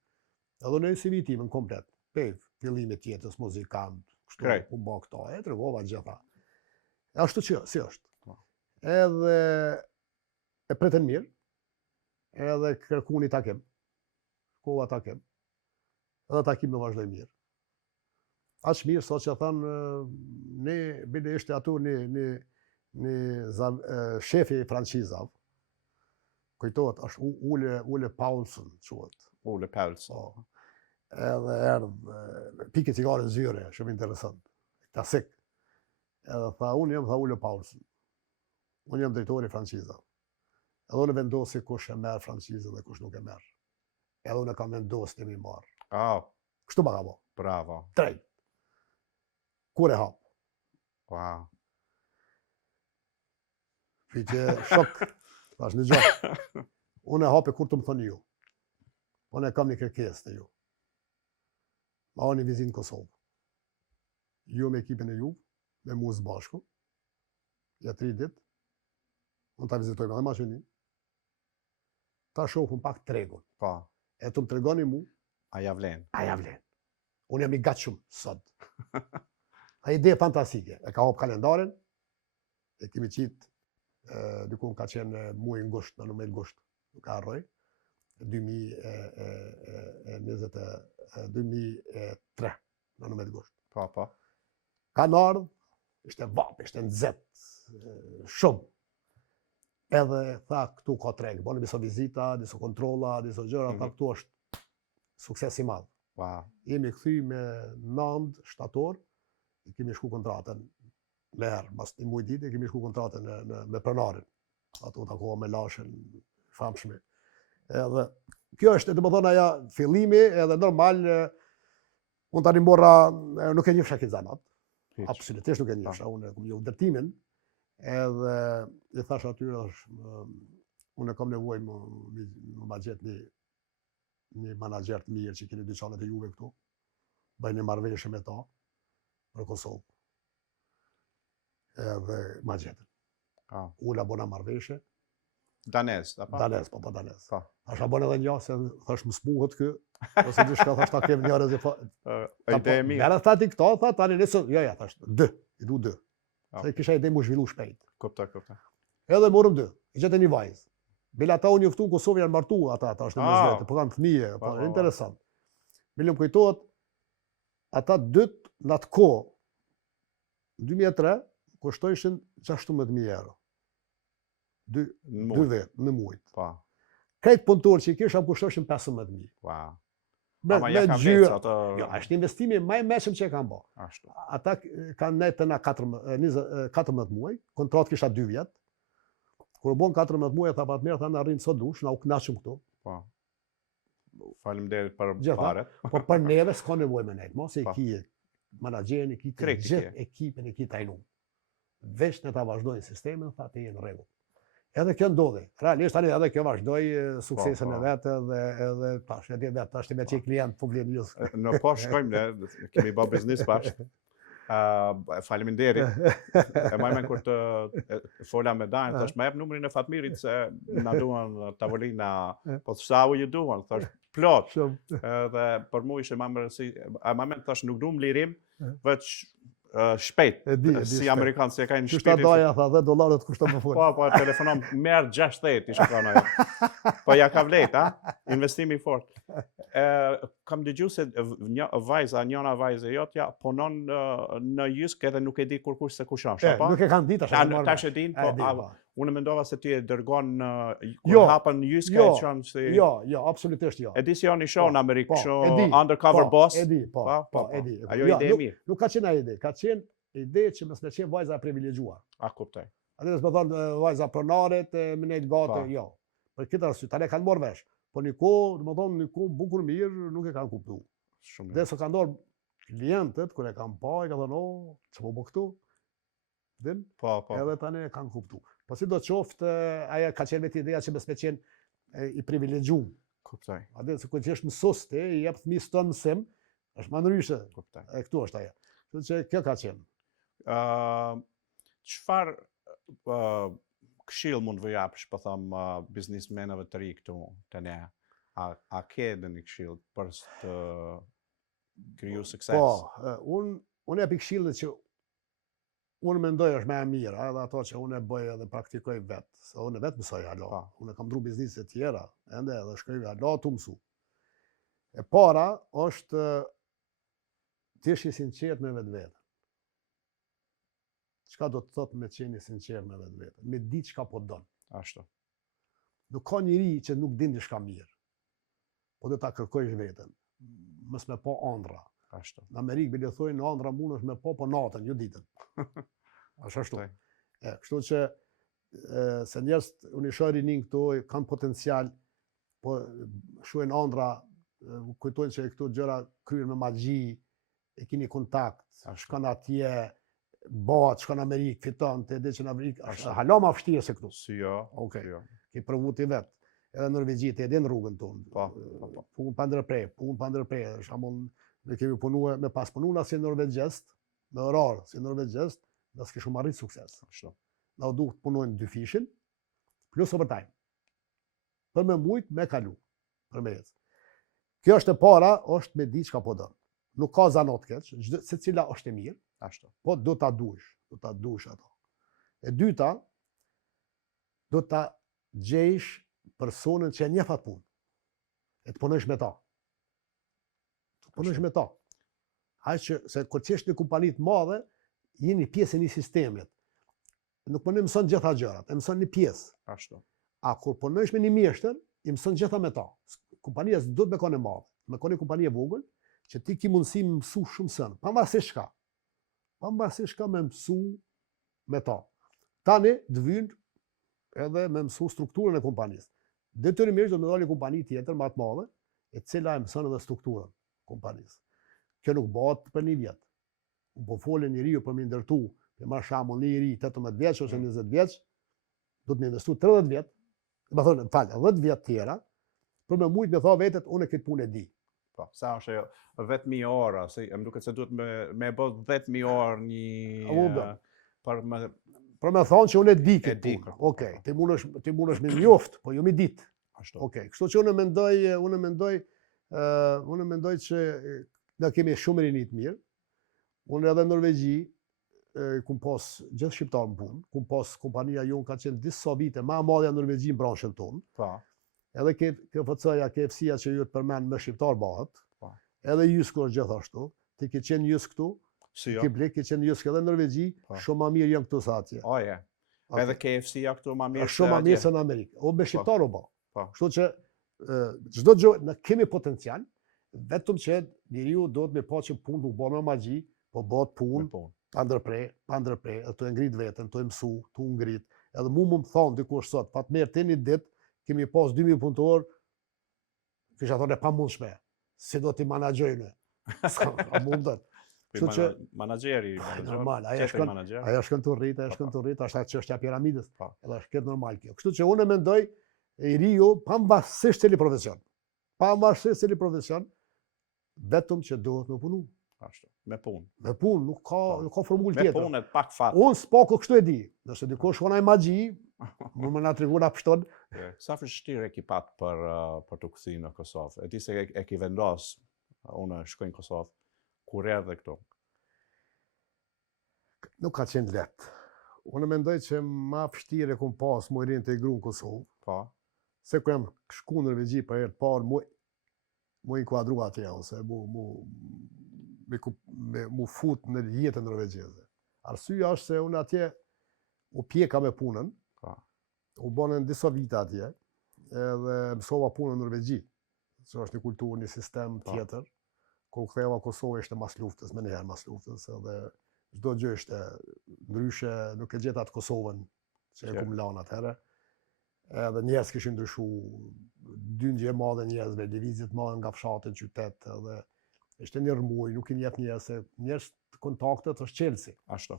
Edhe në CV timen komplet, pe fillimit jetës, muzikant, kështu, ku bë këto, e tregova gjitha. Ashtu që, si është. Edhe e pretën mirë, edhe kërku një takim. Kova takim. Edhe takim në vazhdoj mirë. Aq mirë, sot që thënë, ne bile ishte atu një shefi franqizav, kujtohet, është Ule Paulsen, quhet. Ule Paulsen. Edhe erdhë, pikë cigare zyre, shumë interesant. Klasik. Edhe tha, unë jam Ule Paulsen. Unë jam drejtori franqizav. Edhe unë vendosi kush e merë francizën dhe kush nuk e merë. Edhe unë kam vendosë të mi marë. Kështu ma ka bo. Bravo. Trej. Kur e hapë. Wow. Që shok, thash në gjohë. Unë e hapë kur të më thonë ju. Unë e kam një kërkesë të ju. Ma o një vizit në Kosovë. Ju me ekipin e ju, me mu së bashku. Ja 3 ditë. Unë ta vizitojme dhe mashini. Ta shohëm pak tregun. E të më tregoni mu. A ja vlen. Unë jam i gatshëm sot. A ide fantastike. E ka hop kalendarin. E kemi qitë. Dikun ka qenë muaj ngusht, në numër ngusht. Nuk ka harroj. 2003. Në numër ngusht. Ka në ardhë. Ishte vap, ishte nëzet. Shumë. Edhe tha këtu ka treg, bën disa vizita, disa kontrolla, disa gjëra, tha këtu është sukses i madh. Wow. Jemi kthy me 9 shtator, i kemi shku kontratën me herë, pas një muaj ditë, kemi shku kontratën me pronarin. Ato takova me Lashën, famshme. Edhe kjo është, domethënë ajo fillimi, edhe normal unë tani morra, nuk e njeh këtë zanat. Absolutisht nuk e njeh, unë kam një ndërtimin, edhe i thash atyre, unë kam nevojë më ma gjet një menaxher të mirë që keni dyqanet e juve këtu, bëjnë një marrëveshje me ta për Kosovë. Edhe ma gjetën. Ula bona marrëveshje. Danez, apo? Danez, po danez. Po. Asha bën edhe një se thash më smuhet kë, ose diçka thash ta kem njerëz ide e mirë. Merë thati këto, tha tani nëse ja thash 2, i du 2. Se kisha ide më zhvillu shpejt. Kuptoj. Edhe morëm 2. I gjetën një vajzë. Bela ata unë njoftu në Kosovë janë martu ata është në mesvetë, po kanë fëmijë, po interesant. Milëm kujtohet ata dyt në atë kohë, 2003 kushtojshin 16.000 euro. 2 vetë në muajt. Po. Këtë punëtor që i kisha kushtojshin 15.000. Wow. Me gjyra. Jo, është investimi më i mëshëm që e kanë bërë. Ashtu. Ata kanë nejtë na 14 muaj, kontratë kisha 2 vjet. Kur bon 14 muaj tha pat mirë, tha na rrim sot dush, na u kënaqëm këtu. Po. Faleminderit për paret. Po për neve s'ka nevojë me nejt, mos e ki menaxherin, e ki gjithë ekipin, e ki trajnuar. Veç në ta vazhdojnë sistemin, tha të jenë rregull. Edhe kjo ndodhi. Realisht tani edhe kjo vazhdoi suksesin e vet edhe tash e di vet, tash ti me çik klient po vlen jos. Në po shkojmë ne, kemi bë biznes bashkë. Faleminderit. E majme kur të fola me Dajn, thash më jep numrin e Fatmirit se na duan tavolina, po sa u ju duan, thash plot. Edhe për mua ishte më rëndësi, më thash nuk duam lirim, veç shpejt, si Amerikanë si e kanë shpirtin. Qështa daja, tha, $10 kushton më fund. Po, telefonom, merë 60, ishte kona jo. Po, ja ka vlet, investimi fort. Kam dëgju se njëna vajzë jotja punon në Jysk edhe nuk e di kur kush se kush është, apo? Nuk e kanë ditë, tash e din, po unë mendova se ti e dërgon kur hapën Jysk e çon si. Jo, absolutisht jo. E di si janë i shoh në Amerikë, kështu undercover boss. E di, po, e di. Ajo ide e mirë. Nuk ka qenë ide, ka qenë ide që mos me qenë vajza e privilegjuar. Kuptoj. Atë më thonë vajza pronaret, më nejt gate, jo. Për këtë arsye, tani kanë marrë vesh. Po një kohë, domethënë një kohë bukur mirë, nuk e kanë kuptuar. Shumë. Dhe sa kanë dorë klientët kur e kanë pa, i kanë thënë, "Oh, ç'po bë këtu?" Din? Po. Edhe tani e kanë kuptuar. Po si do të qoftë, aja ka qenë vetë ideja që mos me qenë i privilegjuar. Kuptoj. Atë se kur jesh mësues ti, i jep fëmijës tonë mësim, është më ndryshe. Kuptoj. E këtu është ajo. Kështu që kjo ka qenë. Çfarë këshill mund të japësh, po them, biznesmenave të ri këtu te ne? A ke një këshill për të kriju sukses? Po, unë jap këshillet që unë mendoj është më e mirë, edhe ato që unë e bëj edhe praktikoj vetë, se unë vetë mësoj alo. Unë kam ndru biznise tjera, ende edhe shkoj alo tu mësu. E para është të jesh i sinqert me vetveten. Çka do të thotë me qenë i sinqert me vetveten? Me di çka po don. Ashtu. Nuk ka njeri që nuk din diçka mirë. Po do ta kërkojsh veten. Mos me pa ëndra. Ashtu. Në Amerikë bile thojnë në ëndra mundesh me pa po natën, jo ditën. Ashtu. Kështu që se njerëz unë i shoh rinin këtu kanë potencial, po shohin ëndra, kujtojnë se këto gjëra kryen me magji, e keni kontakt, shkon atje, bëhet, shkon në Amerikë, fiton, te di që në Amerikë është hala më vështirë se këtu. Si jo. Okej. Ke provu ti vet. Edhe në Norvegji te edin rrugën tonë. Po. Punë pa ndërprer, për shembull, ne kemi punuar me pas punuar si norvegjist, me orar si norvegjist, ne s'kishim arrit sukses. Ashtu. Na u duhet punojnë 2 fishin, plus overtime. Për me mujt me kalu, për me ecë. Kjo është e para, është me di çka po don. Nuk ka zanot keq, secila është e mirë, ashtu. Po do ta dush ato. E dyta, do ta gjejsh personën që e njeh atë punë. E të punojsh me ta. Të punojsh me ta. Haj që se kur qesh në kompani të madhe, jeni pjesë e një sistemit. nuk po ne mëson gjitha gjërat, e mëson një pjesë. Ashtu. A kur punojsh me një mjeshtër, i mëson gjitha me ta. Kompania s'do të me kone madhe, me kone kompani e vogël, që ti ki mundësi me mësu shumë sënë, pavarësisht shka. Pavarësisht shka me mësu me ta. Tani të vynë edhe me mësu strukturën e kompanisë. Detyrimisht do me dalë një kompani tjetër, më të madhe, e cila e mëson edhe strukturën e kompanisë. Kjo nuk bëhet për një vjetë. Unë po folë njeriu për me ndërtu, për marr shembull një njeri 18 vjeç ose 20 vjeç, do të më investu 30 vjet, do të thonë, 10 vjet tjera, për me mujt me tha vetet, unë këtë punë e di. Po, sa është ajo 10.000 orë, se më duket se duhet me bë 10.000 orë një për me Për me thonë që unë e di E këtë di, punë. po. Okej, ti mundesh me njoft, po jo me ditë. ashtu. Okej, kështu që unë mendoj që na kemi shumë rinit mirë. Unë edhe në Norvegji kum pas gjithë shqiptar në punë, kum pas kompania jonë ka qenë disa vite më e madhe në Norvegji në branshën tonë. Po. Edhe KFC-ja, KFC-ja që ju të përmend me shqiptar bëhet. Po. Edhe Jysk është gjithashtu. Ti ke qenë Jysk këtu, Si jo? ke blek, ke qenë Jysk edhe në Norvegji, Po. shumë më mirë janë këtu sa atje. Oje. Edhe KFC-ja këtu më mirë. Është shumë më se mirë atje. se në Amerikë. O me shqiptar o bë. Po. Kështu që çdo gjë ne kemi potencial, vetëm që njeriu do të me pa që punë nuk bën me magji, po bëhet Me punë punë. pa ndërprej, edhe të ngrit veten, të mësu, të ngrit. Edhe mu më thonë dikush sot, pa të merë të një ditë, kemi pas 2000 punëtor, kisha thonë e pa mundshme. Si do t'i managjojnë? A mundet? Kështu që Managjeri. normal, ajo Qetëri manager. shkon të rrit, ajo shkon të rrit, është atë çështja e piramidës. Po. Edhe është këtë normal kjo. Kështu që unë mendoj i riu pavarësisht cili profesion. Pavarësisht cili profesion, vetëm që duhet me punu. Ashtu. Me punë. Me punë, nuk ka formulë Me tjetër. punë e pak fat. Unë s'pako kështu e di. Nëse dikush shkon ai magji, më na tregon na pështon. Sa vështirë e ki pat për të kthyer në Kosovë? E di se e ki vendos, unë shkoj në Kosovë, kur erdhe këtu. Nuk ka qenë lehtë. Unë mendoj që ma vështirë e kum pas më reintegru në Kosovë, Po. se kur jam shku në Norvegji për herë të parë, mu inkuadru atje, ose mu fut në jetën norvegjeze. Arsyeja është se unë atje u pjeka me punën, Po. u bonën disa vite atje, edhe mësova punën në Norvegji, që është një kulturë, një sistem Po. tjetër. Kur u ktheva në Kosovë ishte mas luftës, më njëherë mas luftës, edhe çdo gjë ishte ndryshe, nuk e gjeta atë Kosovën që e kum lanë atëherë. Edhe njerëz kishin ndryshu, dyndje e madhe njerëzve, divizjet madhe nga fshati në qytet, edhe ishte një rrmuj, nuk i njeh njerëz, se njerëz të kontaktet është Chelsea. Ashtu.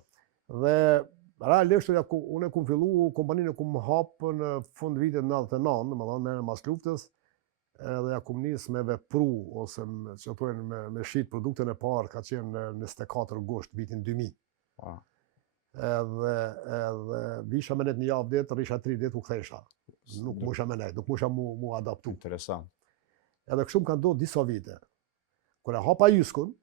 Dhe realisht unë kum fillu kompaninë kum hapë në fund vitit 99, domethënë mas luftës, edhe ja kum nis me vepru, ose që thonë me shit produktin e parë, ka qenë në 24 gusht vitin 2000. Po. Edhe visha me net një javë ditë, rrisha 3 ditë u kthesha. Nuk musha me net, nuk musha mu adaptu. Interesant. Edhe kështu më ka ndodhur disa vite. Kur e hapa Jyskun,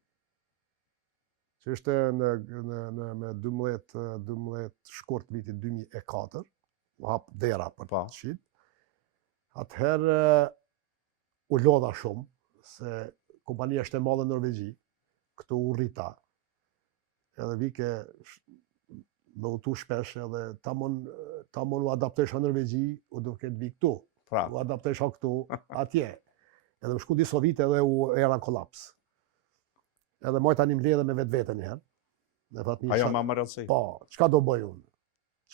që ishte me 12 shkurt vitit 2004, u hap dera për Po. të shit. Atëherë u lodha shumë, se kompania ishte e madhe në Norvegji, këtu u rrita. Edhe vike me utu shpesh, edhe tamon u adaptesha në Norvegji, u do këtë vi këtu. Pra. U adaptesha këtu, atje. Edhe më shku disa vite edhe u era në kolaps. Edhe mojta një mbledhe me vetë vete njëherë. Me thot një Ajo shak- më rëndësi. Po, çka do bëj unë?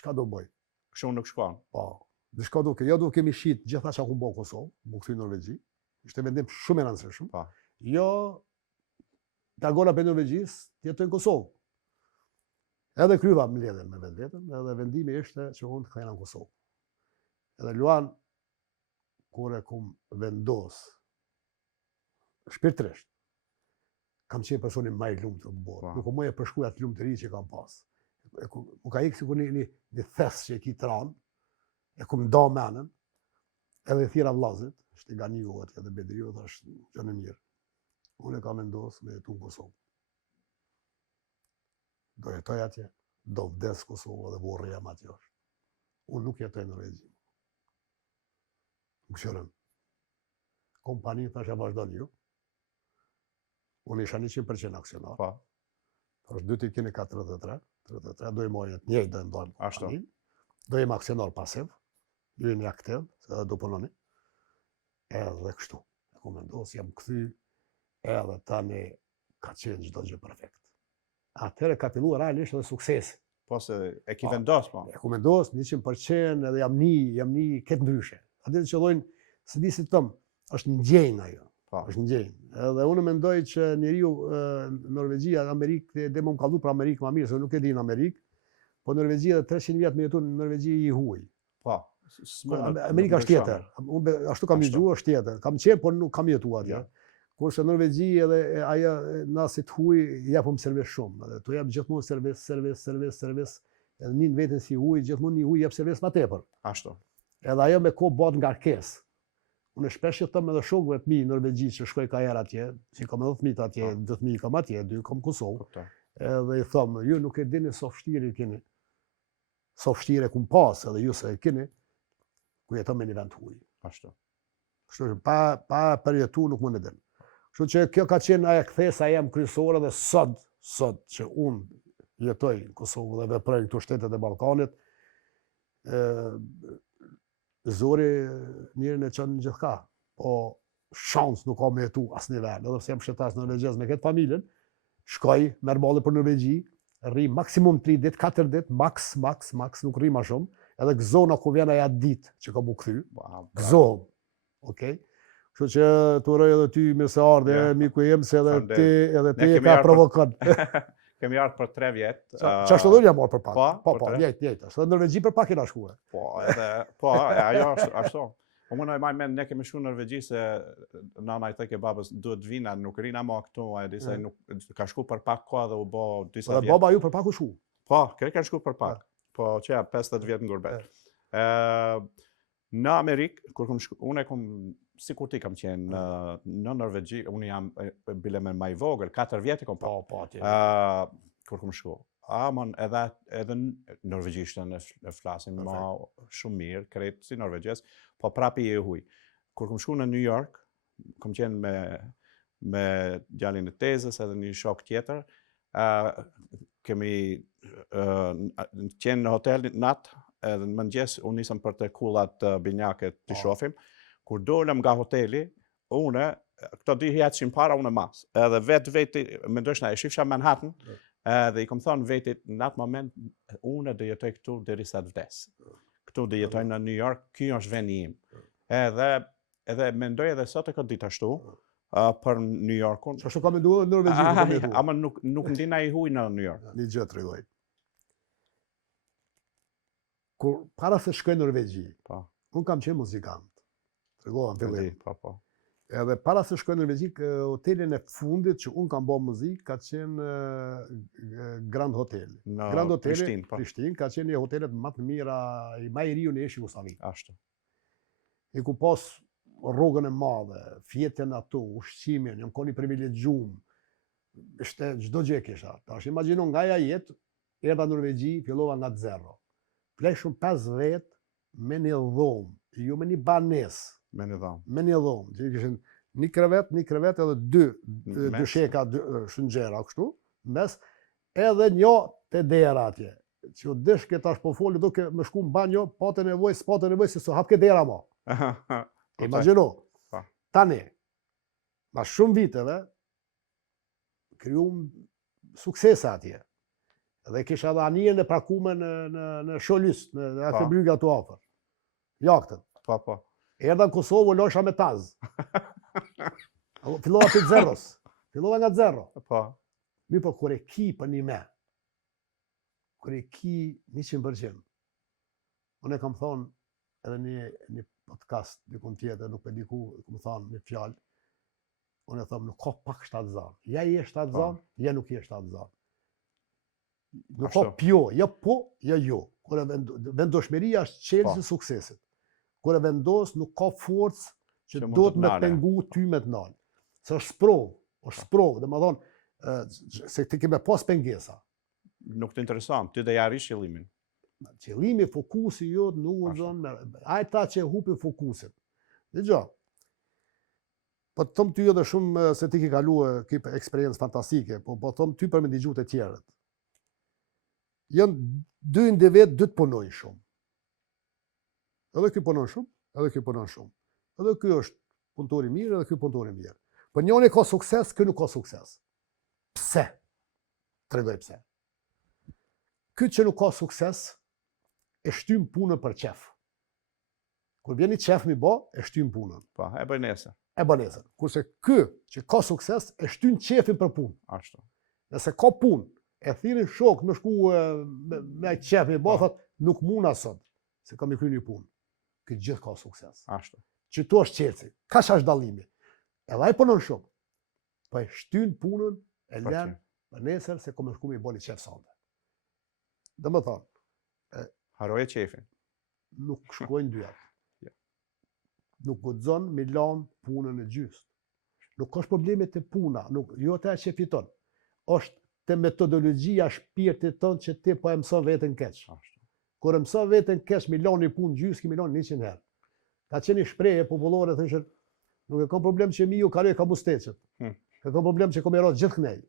Çka do bëj? Kështu nuk shkon. Po, diçka duke, jo duke mi shit gjitha që ku bë në Kosovë, mu kthy në Norvegji. Ishte vendim shumë i rëndësishëm. Po. Jo, largona për Norvegjisë, jetoj në Kosovë. Edhe kryva mbledhen me vetë vetën, edhe vendimi ishte që unë të kthehena në Kosovë. Edhe Luan, kur e kum vendos, shpirtërisht, kam qenë personi më i lumtur në botë. Po. Nuk më e përshkruaj atë lumturi që kam pas. Më ka ikë sikur një thes që e ki tran, e kum nda menën, edhe thira vllazit, është nga një atje dhe Bedriu, dhe është gjë në mirë. Unë e kam vendosur me jetu në Kosovë. Do jetoj atje, do vdes Kosovë dhe vorri jam atje është. Unë nuk jetoj në Norvegji. Më këshërën. Kompani thashe vazhdon ju. Unë isha 100% aksionar. Po. është 2 keni ka 33, do i mojë të njëjtë do i ndojmë Ashtu. kompaninë. Do jemi aksionar pasiv, ju jemi aktiv, se edhe do punoni. Edhe kështu. E ku mendos, jam kthy, edhe tani ka qenë çdo gjë perfekt. Atëherë ka filluar realisht edhe suksesi. Po se e ki vendos, po. E ku mendos 100% edhe jam një ketë ndryshe. Atë që thonë, se di si tëm, është ndjenjë ajo. Po. Është ndjenjë. Edhe unë mendoj që njeriu Norvegjia, Amerikë, dhe më kallu për Amerikë më mirë, se nuk e di në Amerikë, po Norvegjia 300 vjet më jetu në Norvegji i huaj. Po. Amerika është tjetër. Unë ashtu kam dëgjuar, është tjetër. Kam qenë, por nuk kam jetuar atje. Kurse Norvegji edhe ajo nasit huaj japum servis shumë. Edhe to jap gjithmonë servis. Edhe nin veten si huaj, gjithmonë një huaj jap servis më tepër. Ashtu. Edhe ajo me kohë bëhet ngarkesë. Unë shpesh i them edhe shokëve të mi në Norvegji që shkoj ka herë atje, që kam edhe fëmijë atje, 2 fëmijë kam atje, 2 kam Kosovë. Edhe i them, ju nuk e dini sa vështirë keni. Sa vështirë kum pas, edhe ju se e keni, ku jeton me një vend huaj. Ashtu. Kështu që pa përjetu nuk mund e din. Kështu që kjo ka qenë ajo kthesa jam kryesore dhe sot që unë jetoj në Kosovë dhe veproj këtu shtetet e Ballkanit, zori njërin e çon gjithka, po shans nuk ka me jetu asnjë vend, edhe pse jam shqiptar norvegjez me këtë familjen, shkoj merr balë për Norvegji, rri maksimum 3 ditë, 4 ditë, max, nuk rri më shumë, edhe gëzona ku vjen aja ditë që ka bu kthy, gëzohem. Okej. Kështu që të uroj edhe ty mirë se ardhe, miku im, se edhe ti e ka provokon. Kemi ardhur për 3 vjet. Çfarë do jam marr për pak? Po, njëjtë. Në Norvegji për pak e na shkuar. Ajo ashtu. Unë më maj mend, ne kemi shku në Norvegji se nana i theke babës duhet vina, nuk rina ma këtu, a e di se ka shku për pak kohë dhe u bo disa vjet. Baba ju për pak u shku? Po, kërë kanë shku për pak. Po, që 50 vjet në gurbet. Në Amerikë, kur kom shku, unë e kom, si kur ti kam qenë në Norvegji, unë jam bile me maj vogël, 4 vjet e kom pa. Kur kom shku. Amon edhe norvegjishtën e flasin ma shumë mirë, kretë si norvegjes, po prapi e huj. Kur kom shku në New York, kom qenë me djalin e tezës edhe një shok tjetër, kemi qenë në hotel natë, edhe në mëngjes, unë nisëm për të kullat binjaket të shofim. Kur dolem nga hoteli, une, këto 2 jetëshin para, une mas. Edhe vetë, me ndoshna, e shifësha Manhattan, dhe i kom thonë vetit, në atë moment, une dhe jetoj këtu derisa të vdes. Këtu dhe jetoj në New York, kjo është veni im. Edhe mendoj edhe sot e këtë ditë ashtu, për New Yorkun. Ashtu ka mendu në Norvegji? Ama nuk ndina i huj në New York. Një gjë të regoj. Kur para se shkoj në Norvegji, unë kam qenë muzikant. Të regohan fillim. Edhe para se shkoj në Norvegji, hotelin e fundit që unë kam bo muzikë, ka qenë Grand Hotel. Grand Hotel, Prishtinë, ka qenë një hotelet më të mira, i ma i riu në esh Jugosllavi. Ashtu. I ku pas rrogën e madhe, fjetën ato, ushqimin, jam koni privilegjum, ishte çdo gjë kisha. Tash imagjino nga ajo jetë, erdha në Norvegji, fillova nga zero. Plej shumë 5 vet me një dhomë, jo me një banesë. Me një dhomë. Me një dhomë. Që kishin një krevet edhe 2 sheka shëngjera kështu, mes, edhe një të dera atje. Që dish këtë ashtë po foli, duke me shku në banjo, pa të nevoj, s'pa të nevoj, se së hap këtë dera ma. Imagino. Tani, ma shumë viteve, kryum suksese atje. Dhe kisha dhe anijën e prakume në Sholys, në atë bryga të afer. Jaktën. Po. Erdha në Kosovë, losha me taz. Fillova për zeros. Fillova nga zero. Mi për kër e ki për një me. Kër e ki 100%. Unë e kam thonë edhe një podcast, dikun tjetër, nuk e diku, kam thonë një fjallë. Unë e thonë, nuk ka pak 7 zanë. Ja i e 7 zanë, ja nuk i e 7 zanë. Nuk ka pjo, ja po, ja jo. Vendoshmeria është qelësi suksesit. Kër e vendos, nuk ka forcë që do të me pengu ty me të nalë. Se është sprovë, dhe më thonë, se ti keme pas pengesa. Nuk të interesant, ty dhe jari qëllimin. Qëllimi, fokusi jo, nuk zonë, ajta që hupi fokusit. Dhe gjo, Po të thëmë ty edhe shumë se ti ki kaluar këtë eksperiencë fantastike, po thëmë ty për me ndigju të tjerët. Janë dy individ, dy të punojnë shumë. Edhe ky punon shumë, edhe ky punon shumë. Edhe ky është punëtor i mirë, edhe ky punëtor i mirë. Po njëri ka sukses, ky nuk ka sukses. Pse? Tregoj pse. Ky që nuk ka sukses, e shtym punën për qef. Kur vjen i qef mi bë, e shtym punën. Po, e bëj nesër. E bën nesër. Kurse ky që ka sukses, e shtyn qefin për punë. Ashtu. Nëse ka punë, e thirrin shok me shku me qef mi bë, thot nuk muna sot, se kam i kry një punë. Ky gjithë ka sukses. Ashtu. Që tu është qelci. Ka është dallimi. Edhe ai punon shumë. Po e shtyn punën, e lën për nesër se kam shku me bën qef sonte. Domethënë, haroje qefin. nuk shkojnë dyat. Nuk guxon me lan punën e gjysë. Nuk është probleme të puna, jo atë që fiton. Është te metodologjia shpirtit tonë që ti po e mëson veten keq. Kur e mëson veten keq me lan një punë gjysë, ki me lan 100 herë. Ka qenë shprehje popullore thëshën, nuk e kam problem që mi ju kaloj ka busteçet. E kam problem që kam rrot gjithë knej.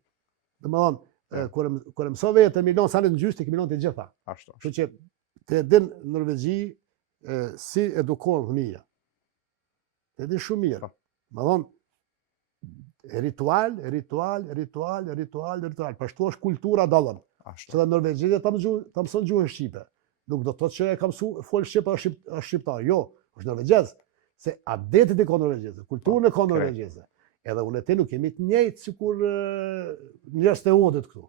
Domethënë, kur e mëson veten me lan sa në gjysë, ti ke me lan të gjitha. Ashtu. Kështu që te din në Norvegji si edukohen fëmija. E di shumë mirë. Më thonë, ritual. Pashtu është kultura dallën. Që dhe Norvegjit ta mëson gjuhën shqipe. Nuk do të thotë që e kam fol shqipe është shqiptar. Jo, është norvegjez. Se adetit e ka norvegjeze, kulturën e ka norvegjeze. Edhe unë e te nuk kemi të njëjtë sikur njerëz të odit këtu.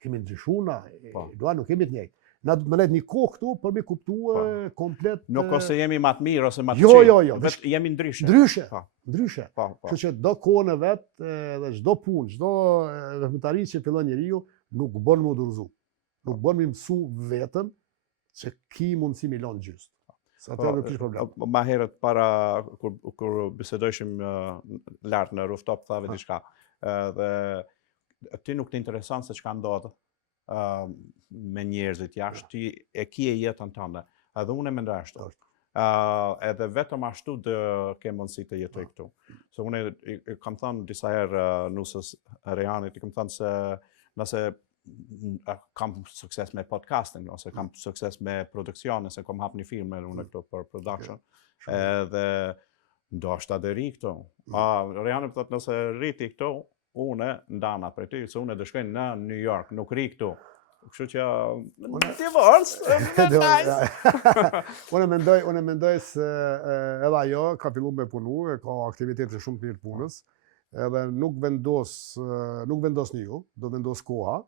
Kemi ndryshuna, nuk kemi të njëjtë. Na do të më lejt një kohë këtu për me kuptu komplet. Nuk ose jemi më të mirë ose më të këqij. Jo. Vetë jemi ndryshe. Ndryshe. Kështu që çdo kohë vet dhe çdo punë, çdo veprimtari që fillon njeriu nuk bën më udhëzu. Nuk bën më mësu veten që ki mundësi me lënë gjysë. Sa atë nuk kish problem. Ma herët para kur bisedojshim lart në rooftop thave diçka. Dhe ti nuk të intereson se çka ndodh me njerëzit jashtë, ti e kije jetën tënde. Edhe unë e mendoj ashtu. Edhe vetëm ashtu dhe ke mundësi të jetoj këtu. Se unë kam thënë disa herë nusës Rejanit, kam thënë se nëse kam sukses me podcasting, ose kam sukses me produksion, nëse kam hap një firmë unë këtu për production, edhe ndoshta dhe ri këtu. Rejanit thotë nëse rriti këtu, unë ndana për ty, se unë dhe shkojnë në New York, nuk ri këtu. Kështu që divorce, Unë mendoj se edhe ajo ka fillu me punu, ka aktivitete shumë të mirë punës, edhe nuk vendos një ju, do vendos koha,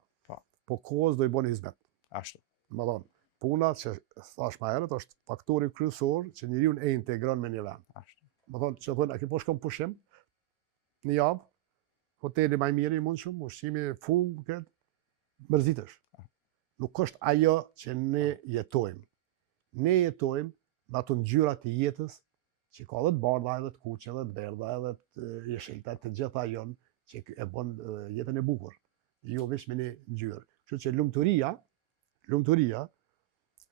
po kohës do i boni hizmet. Ashtu. Më thonë, puna që thash ma herët është faktori kryesor që njeriu e integron me një vend. Ashtu. Më thonë, që thonë, a ke po shkon pushim, një javë, hoteli maj mirë i mund shumë, ushqimi full, mërzitesh. Nuk është ajo që ne jetojmë. Ne jetojmë në ato ngjyra të jetës, që ka edhe të bardha, edhe të kuqe, edhe të verdha, edhe të jeshilta, të gjitha janë që e bën jetën e bukur. Jo vetëm me një ngjyrë. Kështu që lumturia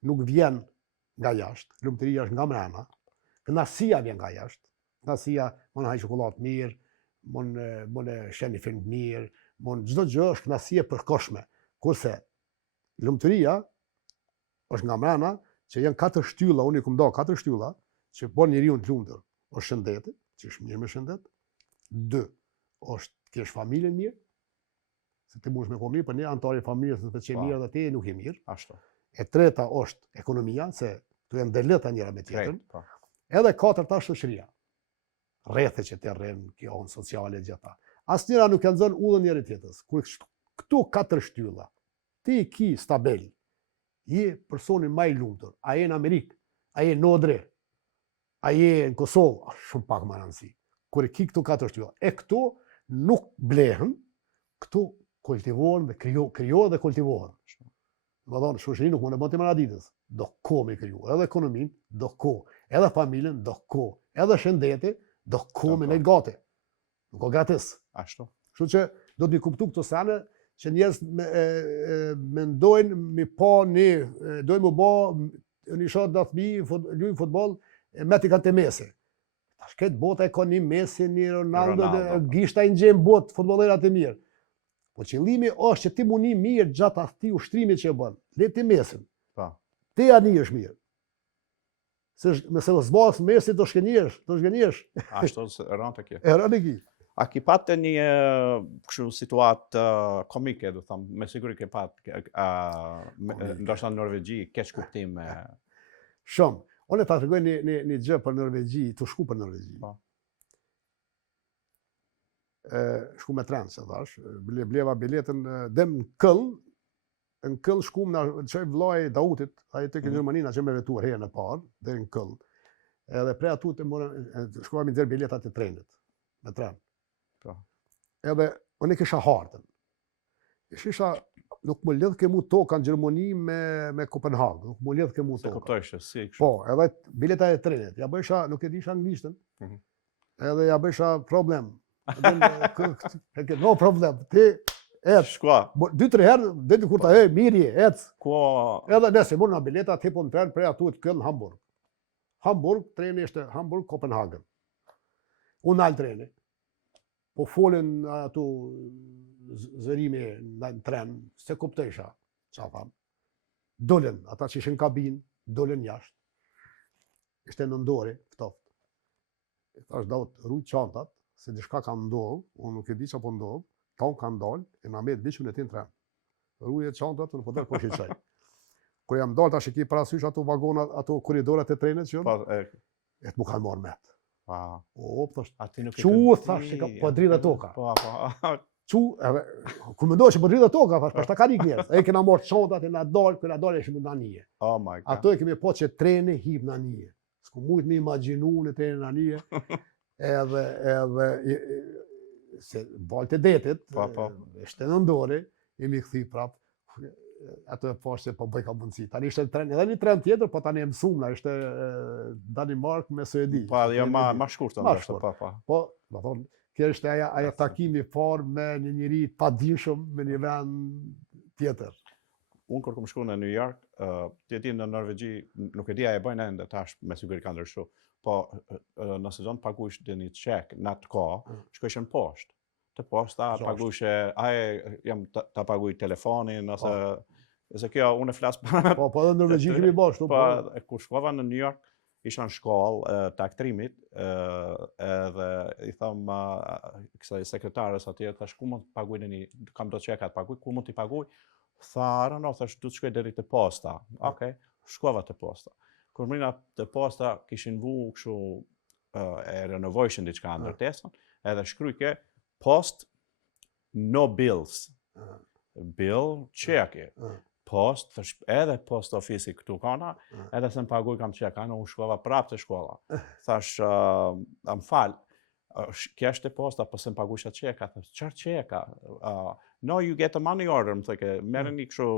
nuk vjen nga jashtë, lumturia është nga brenda. Kënaqësia vjen nga jashtë. Kënaqësia mund të haj çokoladë mirë, mund të sheh një film mirë, çdo gjë është kënaqësi e përkohshme. Kurse lumturia është nga brenda, që janë 4 shtylla, unë i kam dhënë 4 shtylla që bën njeriu të lumtur. Është shëndeti, që është mirë me shëndet. 2, është kesh familjen mirë, se ti mund të me mirë, për një antar i familjes nëse të mirë dhe ti nuk je mirë. Ashtu. E treta është ekonomia, se tu janë ndërlidhta njëra me tjetrën. Po. Edhe katërta është shoqëria. Rrethet që të rren, kjo sociale gjitha. Asnjëra nuk kanë zënë udhën njëri tjetrës. Kur këtu 4 shtylla, ti ki stabil, je personi më i lumtur. A je në Amerikë, a je në Odre, a je në Kosovë, shumë pak më rëndësi. Kur e ki këtu 4 shtylla, e këtu nuk blehen, këtu kultivohen dhe krijohen dhe kultivohen. Më thonë, shoqëri nuk mund të bëhet maraditës. Do kohë me kriju, edhe ekonominë, do kohë, edhe familjen, do kohë, edhe shëndeti, do kohë me nejtë gati. Nuk o gratis. Ashtu. Kështu që do të mi kuptu këto sene që njerëz mendojnë mi pa dojnë më ba një shatë dathmi, lujnë futbol, me t'i kanë të mesi. Shket bota e ka një Messi, një Ronaldo, Ronaldo, po. gishta i gjenë botë futbollerat e mirë. Po qëllimi është që ti mu një mirë gjatë ati ushtrimit që e bën. Le ti Mesin. Po. Ti ani është mirë. Nëse do zbas Messi, do shkënjesh. Ashtu rënë të kjo. E rënë e ki. A ki patë një kështu situatë komike, do thëmë, me siguri ke patë, ndoshta në Norvegji, keq kuptim me... Shumë. Unë ta tregoj një gjë për Norvegji, të shku për Norvegji. Po. Shku me tren, se thash, bleva biletën dem në Këll shkum na çoj vllai Dautit, ai tek në Gjermani na që me vetuar herën e parë deri në Këll. Edhe prej atu të shkuam i nxjerr biletat e trenit me tren. Po. Edhe unë kisha hartën. Isha nuk më lidh kemu toka në Gjermani me Kopenhagë, nuk më lidh kemu Se toka. kuptojshë, si kështu. Po, edhe bileta e trenit, ja bëjsha, nuk e disha anglishtën. Edhe ja bëjsha problem. No problem. Ti ec. Shkua, 2-3 herë deri kur ta mirje, ec. ku... Edhe nëse mund na bileta ti po në tren prej atu të Këll në Hamburg. Hamburg, treni ishte Hamburg Kopenhagen. Unë al treni. Po folën ato zërimi në tren, se kuptesha, qa tham. Dolen, ata që ishin kabin, dolen jashtë. Ishte në ndore, ftoft. Tash Daut rujt çantat, se diçka ka ndodhur, unë nuk e di çfarë po ndodh, ton kanë dalë, e na mbet biçun e tin tren. Ruje çantat, unë po dal kush i çaj. Kur jam dalë tash e ki parasysh ato vagonat, ato korridorat e trenit që Po, et mu kanë marrë met. O, thash, ati nuk e Çu të thash di, që ka po dridha toka. Po, po. Çu, edhe ku mendoj që po dridha toka, thash, pas ta ka nik njerëz. Ai kena marrë çantat e na dal, kur na dalë ishim në anije. Oh my God. Ato e kemi po që treni hip në anije. S'ku mujt me imagjinu në trenin në anije. Edhe se valte detit, Po. ishte në ndore, jemi kthi prap. Ato e poshtë se po bëj ka mundësi. Tani ishte tren, edhe një tren tjetër, po tani e mësumna, ishte Danimark me Suedi. Po, jo ma shkurtë, Ma ndoshta, shkurt. po. Po, do thonë, kjo është ajo takimi parë me një njeri të padijshëm me një vend tjetër. Unë kur kom shku në New York, ti e di në Norvegji, nuk e di a e bëjnë ende tash me siguri ka ndryshu, po në sezon paguish dhe një qek në atë kohë, shkojshën poshtë. Të poshta paguishe, aje jam ta paguj telefonin, ose kjo unë e flas para. Po edhe në Norvegji kemi bashkë, Po, kur shkova në New York, isha në shkollë të aktrimit, edhe i tham kësaj sekretarës atje, tash ku mund të paguaj një, kam do qeka të paguaj, ku mund t'i paguaj? Tha, no, thash, du të shkoj deri te posta. Okej, shkova te posta. Kur mrina te posta, kishin vu kështu e renovojshin diçka ndërtesën, edhe shkryke post no bills. Bill check. Post, thash, edhe post ofisi këtu kana, edhe se më paguaj kam qeka, në u shkova prapë të shkolla. Thash, më fal, kja është e posta, po se më pagusha qeka. Thash, qarë qeka? No, you get a money order, më thëke, merë një kështu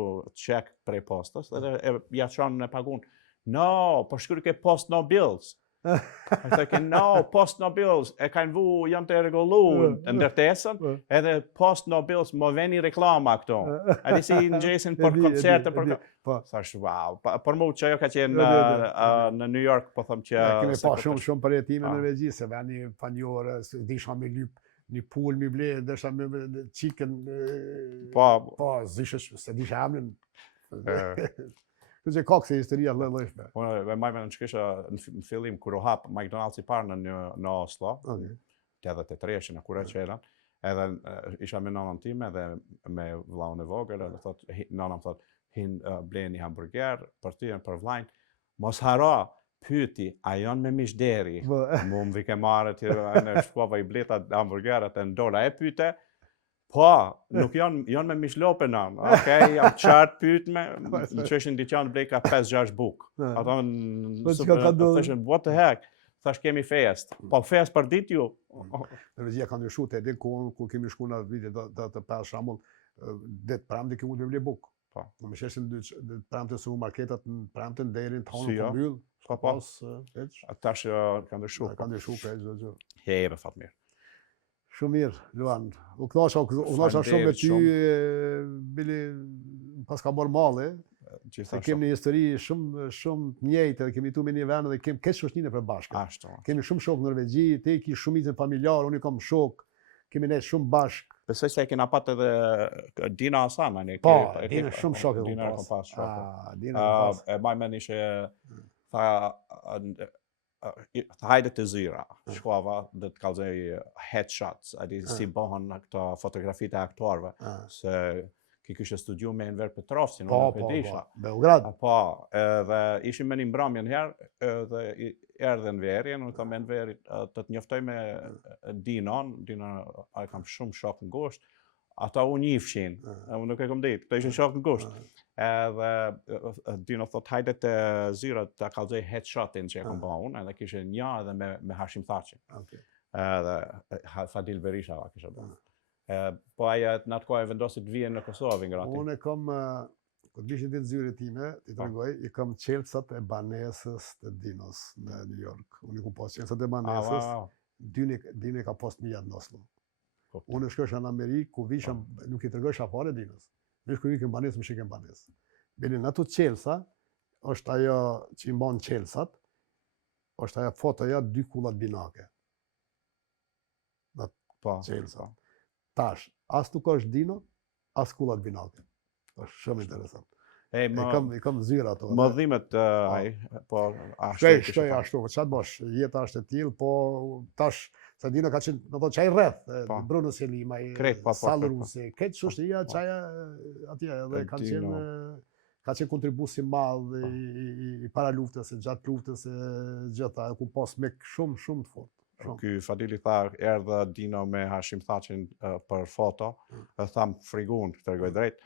qek prej postës, edhe ja qonë në pagun. No, po shkryke post no bills. I thëke, no, post no bills, e kanë vu, janë të regullu në ndërtesën, edhe post no bills, më veni reklama këto. A di si në gjesin për koncerte, për... Thash, wow, për mu që jo ka qenë në New York, po thëmë që... Kemi pa shumë për jetime në Norvegji, se veni panjore, disha me lyp, një pul mi ble, desha me chicken, po, se disha amnin. Që ka këse historia lëshme. Unë e majme në që kisha në fillim, kër u hap McDonald's i parë në Oslo, të edhe të treshin, në kure qeran, edhe isha me nanën time dhe me vlaun e vogël, edhe nanën thot, hin ble një hamburger, për ty për vlajnë, mos haro, pyti, a janë me mishderi, mu më vike marë, në shkova i bleta hamburgerat e ndola e pyte, po, nuk janë me mishlope nan, okej, jam qartë pyt me, në që ishin diqanë bleka 5-6 buk. Ato në thëshin, what the heck? Thash kemi fest. Po fest për dit ju? Norvegjia ka ndryshu të edhe ku kemi shku në vite të pas shambull, dhe të pramdi kemu të vle buk. Në më sheshin dhe pramdi të supermarketat, pramdi në derin, tonë në këmbyll. Po, tash ka ndryshu. Ka ndryshu për e gjë. Hebe, Fatmir. Shumë mirë, Luan. U knasha shumë me ty, bili pas ka bërë male. Se Gjithashtu. kemi një histori shumë të njëjtë, dhe kemi tu me një vend dhe kemi këtë shoqërinë e përbashkët. Ashtu. Kemi shumë shok në Norvegji, te ki shumicën familjar, unë kam shok, kemi ne shumë bashk. Besoj se kena pat edhe Dina Hasan, ani. Po, Dina shumë shok e Dina kom kom pas shok. Dina kom pas. E maj mend ishe tha hajde të zyra, shkova dhe të kallzoj headshots, a di si bëhen këto fotografitë e aktorëve, se ki kishte studiu me Enver Petrovcin, unë nuk e disha. Beograd. Po, edhe ishim me një mbrëmje një herë, edhe erdhe në verjen, unë kam Enverit të njoftoj me Dinon, Dina ai kam shumë shok në gusht, ata u njifshin, unë nuk e kom ditë, këto ishin shok në gusht. Edhe Dino thot hajde të zyra të kallzoj headshotin që e kom bëu unë, edhe kishe një edhe me Hashim Thaçin. Edhe Fadil Berisha kisha bëu. Po aja në atë kohë e vendosi të vijen në Kosovë ngrati. Unë kam, këtë vishin ditë zyre time, ti të regoj, i kam qelësat e banesës të Dinos në New York. Unë i kom pas qelësat e banesës, Dine ka pas mijat në Oslo. Unë shkosha në Amerikë, ku vishëm, nuk i të regoj shafare Dinos. Vish ku vikën banesë, më shiken banesë. Beni në ato qelësa, është ajo që i mbanë qelësat, është ajo fotoja 2 kullat binake. Në qelësa. Tash, as nuk është Dino, as kullat binake. është shumë interesant. I kam zyra ato. Mëdhimet ai, po ashtu. Shkoj ashtu, çfarë bosh, jeta është e tillë, po tash sa Dino ka qenë, do të thotë çaj rreth, Bruno Selima, Sallë Ruse, këtë shoqëria çaja atje edhe kanë qenë ka qenë kontribues i madh i para luftës, gjatë luftës, gjitha, ku pas me shumë të fortë. Ky Fadili tha erdha Dino me Hashim Thaçin për foto, e tham frigun, të tregoj drejt.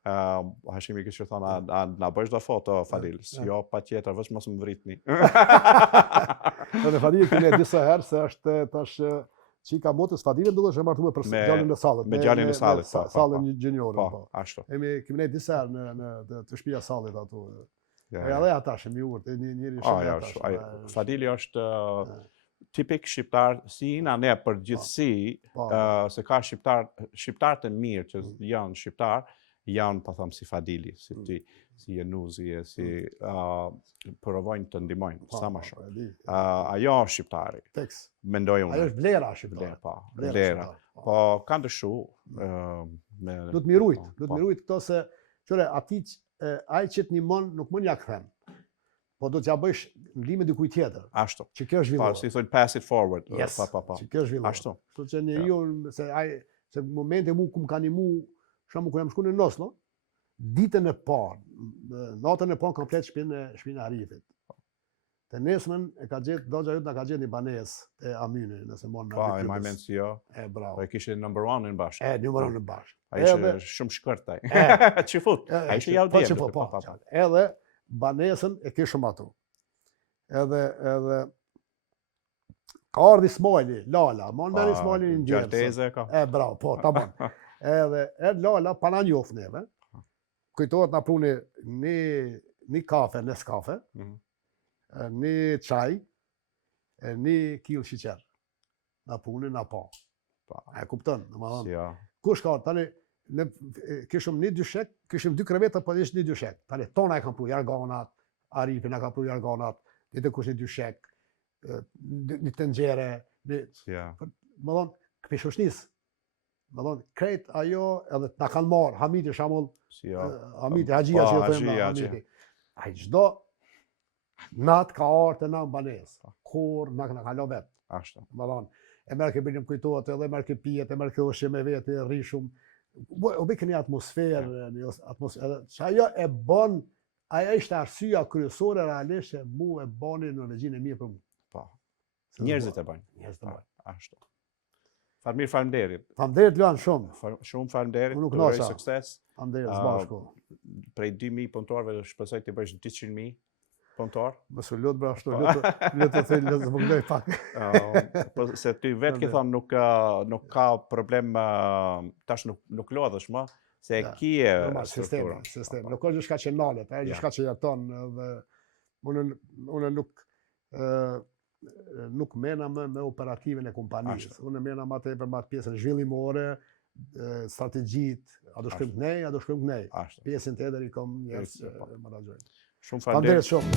Hashimi kishte thënë, a na bësh do foto Fadil? Jo, patjetër, vetëm mos më vritni. Edhe Fadili këne disa herë se është tash çika motës Fadili duhet të martuar për djalin e Sallit. Me djalin e Sallit, po. Sallën junior. Po, ashtu. Kemi ne disa herë në të shtëpia Sallit ato. Edhe ata shemi urt, njëri shumë. Fadili është tipik shqiptar, si jina ne për gjithësi, se ka shqiptarët e mirë që janë shqiptar, janë, pa thëmë, si Fadili, si ti, si Jenuzi, si provojnë të ndihmojnë, sa më shumë. Ajo është shqiptari, mendoj unë. Ajo është vlera shqiptare. Vlera. Po, kanë dëshu. Do të mirujt këto se, qëre, ai që të ndihmon nuk mund ja kthem. Po do t'ja bësh ndihmë dikujt tjetër. Ashtu. Që kjo është zhvilluar. Po, si thonë pass it forward. Yes. Që kjo është zhvilluar. Ashtu. Kështu që njeriu se momente mu kum kanë ndihmu, shamu kur jam shku në Oslo, ditën e parë, natën e parë kam flet shpinë e Arifit. Të nesmen e ka gjetë, dogja jut na ka gjetë një banesë e Amyni, nëse mon Po, e maj mend si jo. Bravo. Po e kishte number 1 në bashkë. Number 1 në bashkë. Ai ishte shumë shkërt ai. Çifut. Ai ishte ja udhëtim. Po. Edhe banesën e kishëm ato. Edhe ka ardhi Smajli, Lala, mon merr Smajli në gjë. Gjarteze ka. Bravo, po, tamam. Edhe Lala pa na njoft neve. Kujtohet na pruni një kafe, Nescafe, një çaj, një kil shiqer. Na pruni na pa. E kupton, domethënë. Kush ka tani ne kishim një dyshek, kishim 2 kreveta, po ishte një dyshek. Tani tona e kanë pru jargonat, Arifi na ka pru jargonat, dhe kush një dyshek, një tenxhere, më thonë, këpi shoshnis. Më thonë, krejt ajo edhe na kanë marë, Hamiti shamull, Hamiti, Haxhia që jo thëmë, Hamiti. A i gjdo, natë ka artë e na në banesë, kur na ka lo vetë. Ashtu. Më thonë, e merë ke bilim kujtojtë, edhe merë ke pijet, e merë ke ushqim e vetë, e rishum. O bëjke një atmosferë, që ajo e bon, ajo ishte arsyeja kryesore realisht që mu e boni në Norvegjinë e mirë për mu. Po. Njerëzit e bajnë. Njerëzit e bajnë. Ashtu. Faleminderit, faleminderit. Faleminderit Luan shumë. Shumë faleminderit. Unë nuk uroj nosha. Sukses. Faleminderit zbashku. Prej 2000 punëtorëve shpresoj të bësh 200.000 punëtor. Mësë lutë bra ashtu, lutë të thëllë, lutë zbëgdoj pak. Se ty vetë ki thonë nuk ka problem, tash nuk lodhësh më, se kje strukturën. Sistem, nuk është gjëshka që nalet, gjëshka që jeton, dhe unë nuk mena me operativin e kompanisë, unë mena ma të pjesën zhvillimore, strategjit, a do shkojmë kënej, a do shkojmë kënej. Ashtu. Pjesën tjetër i kam njerëz Pjesë, po. që menaxhojnë. Shumë faleminderit. Faleminderit shumë.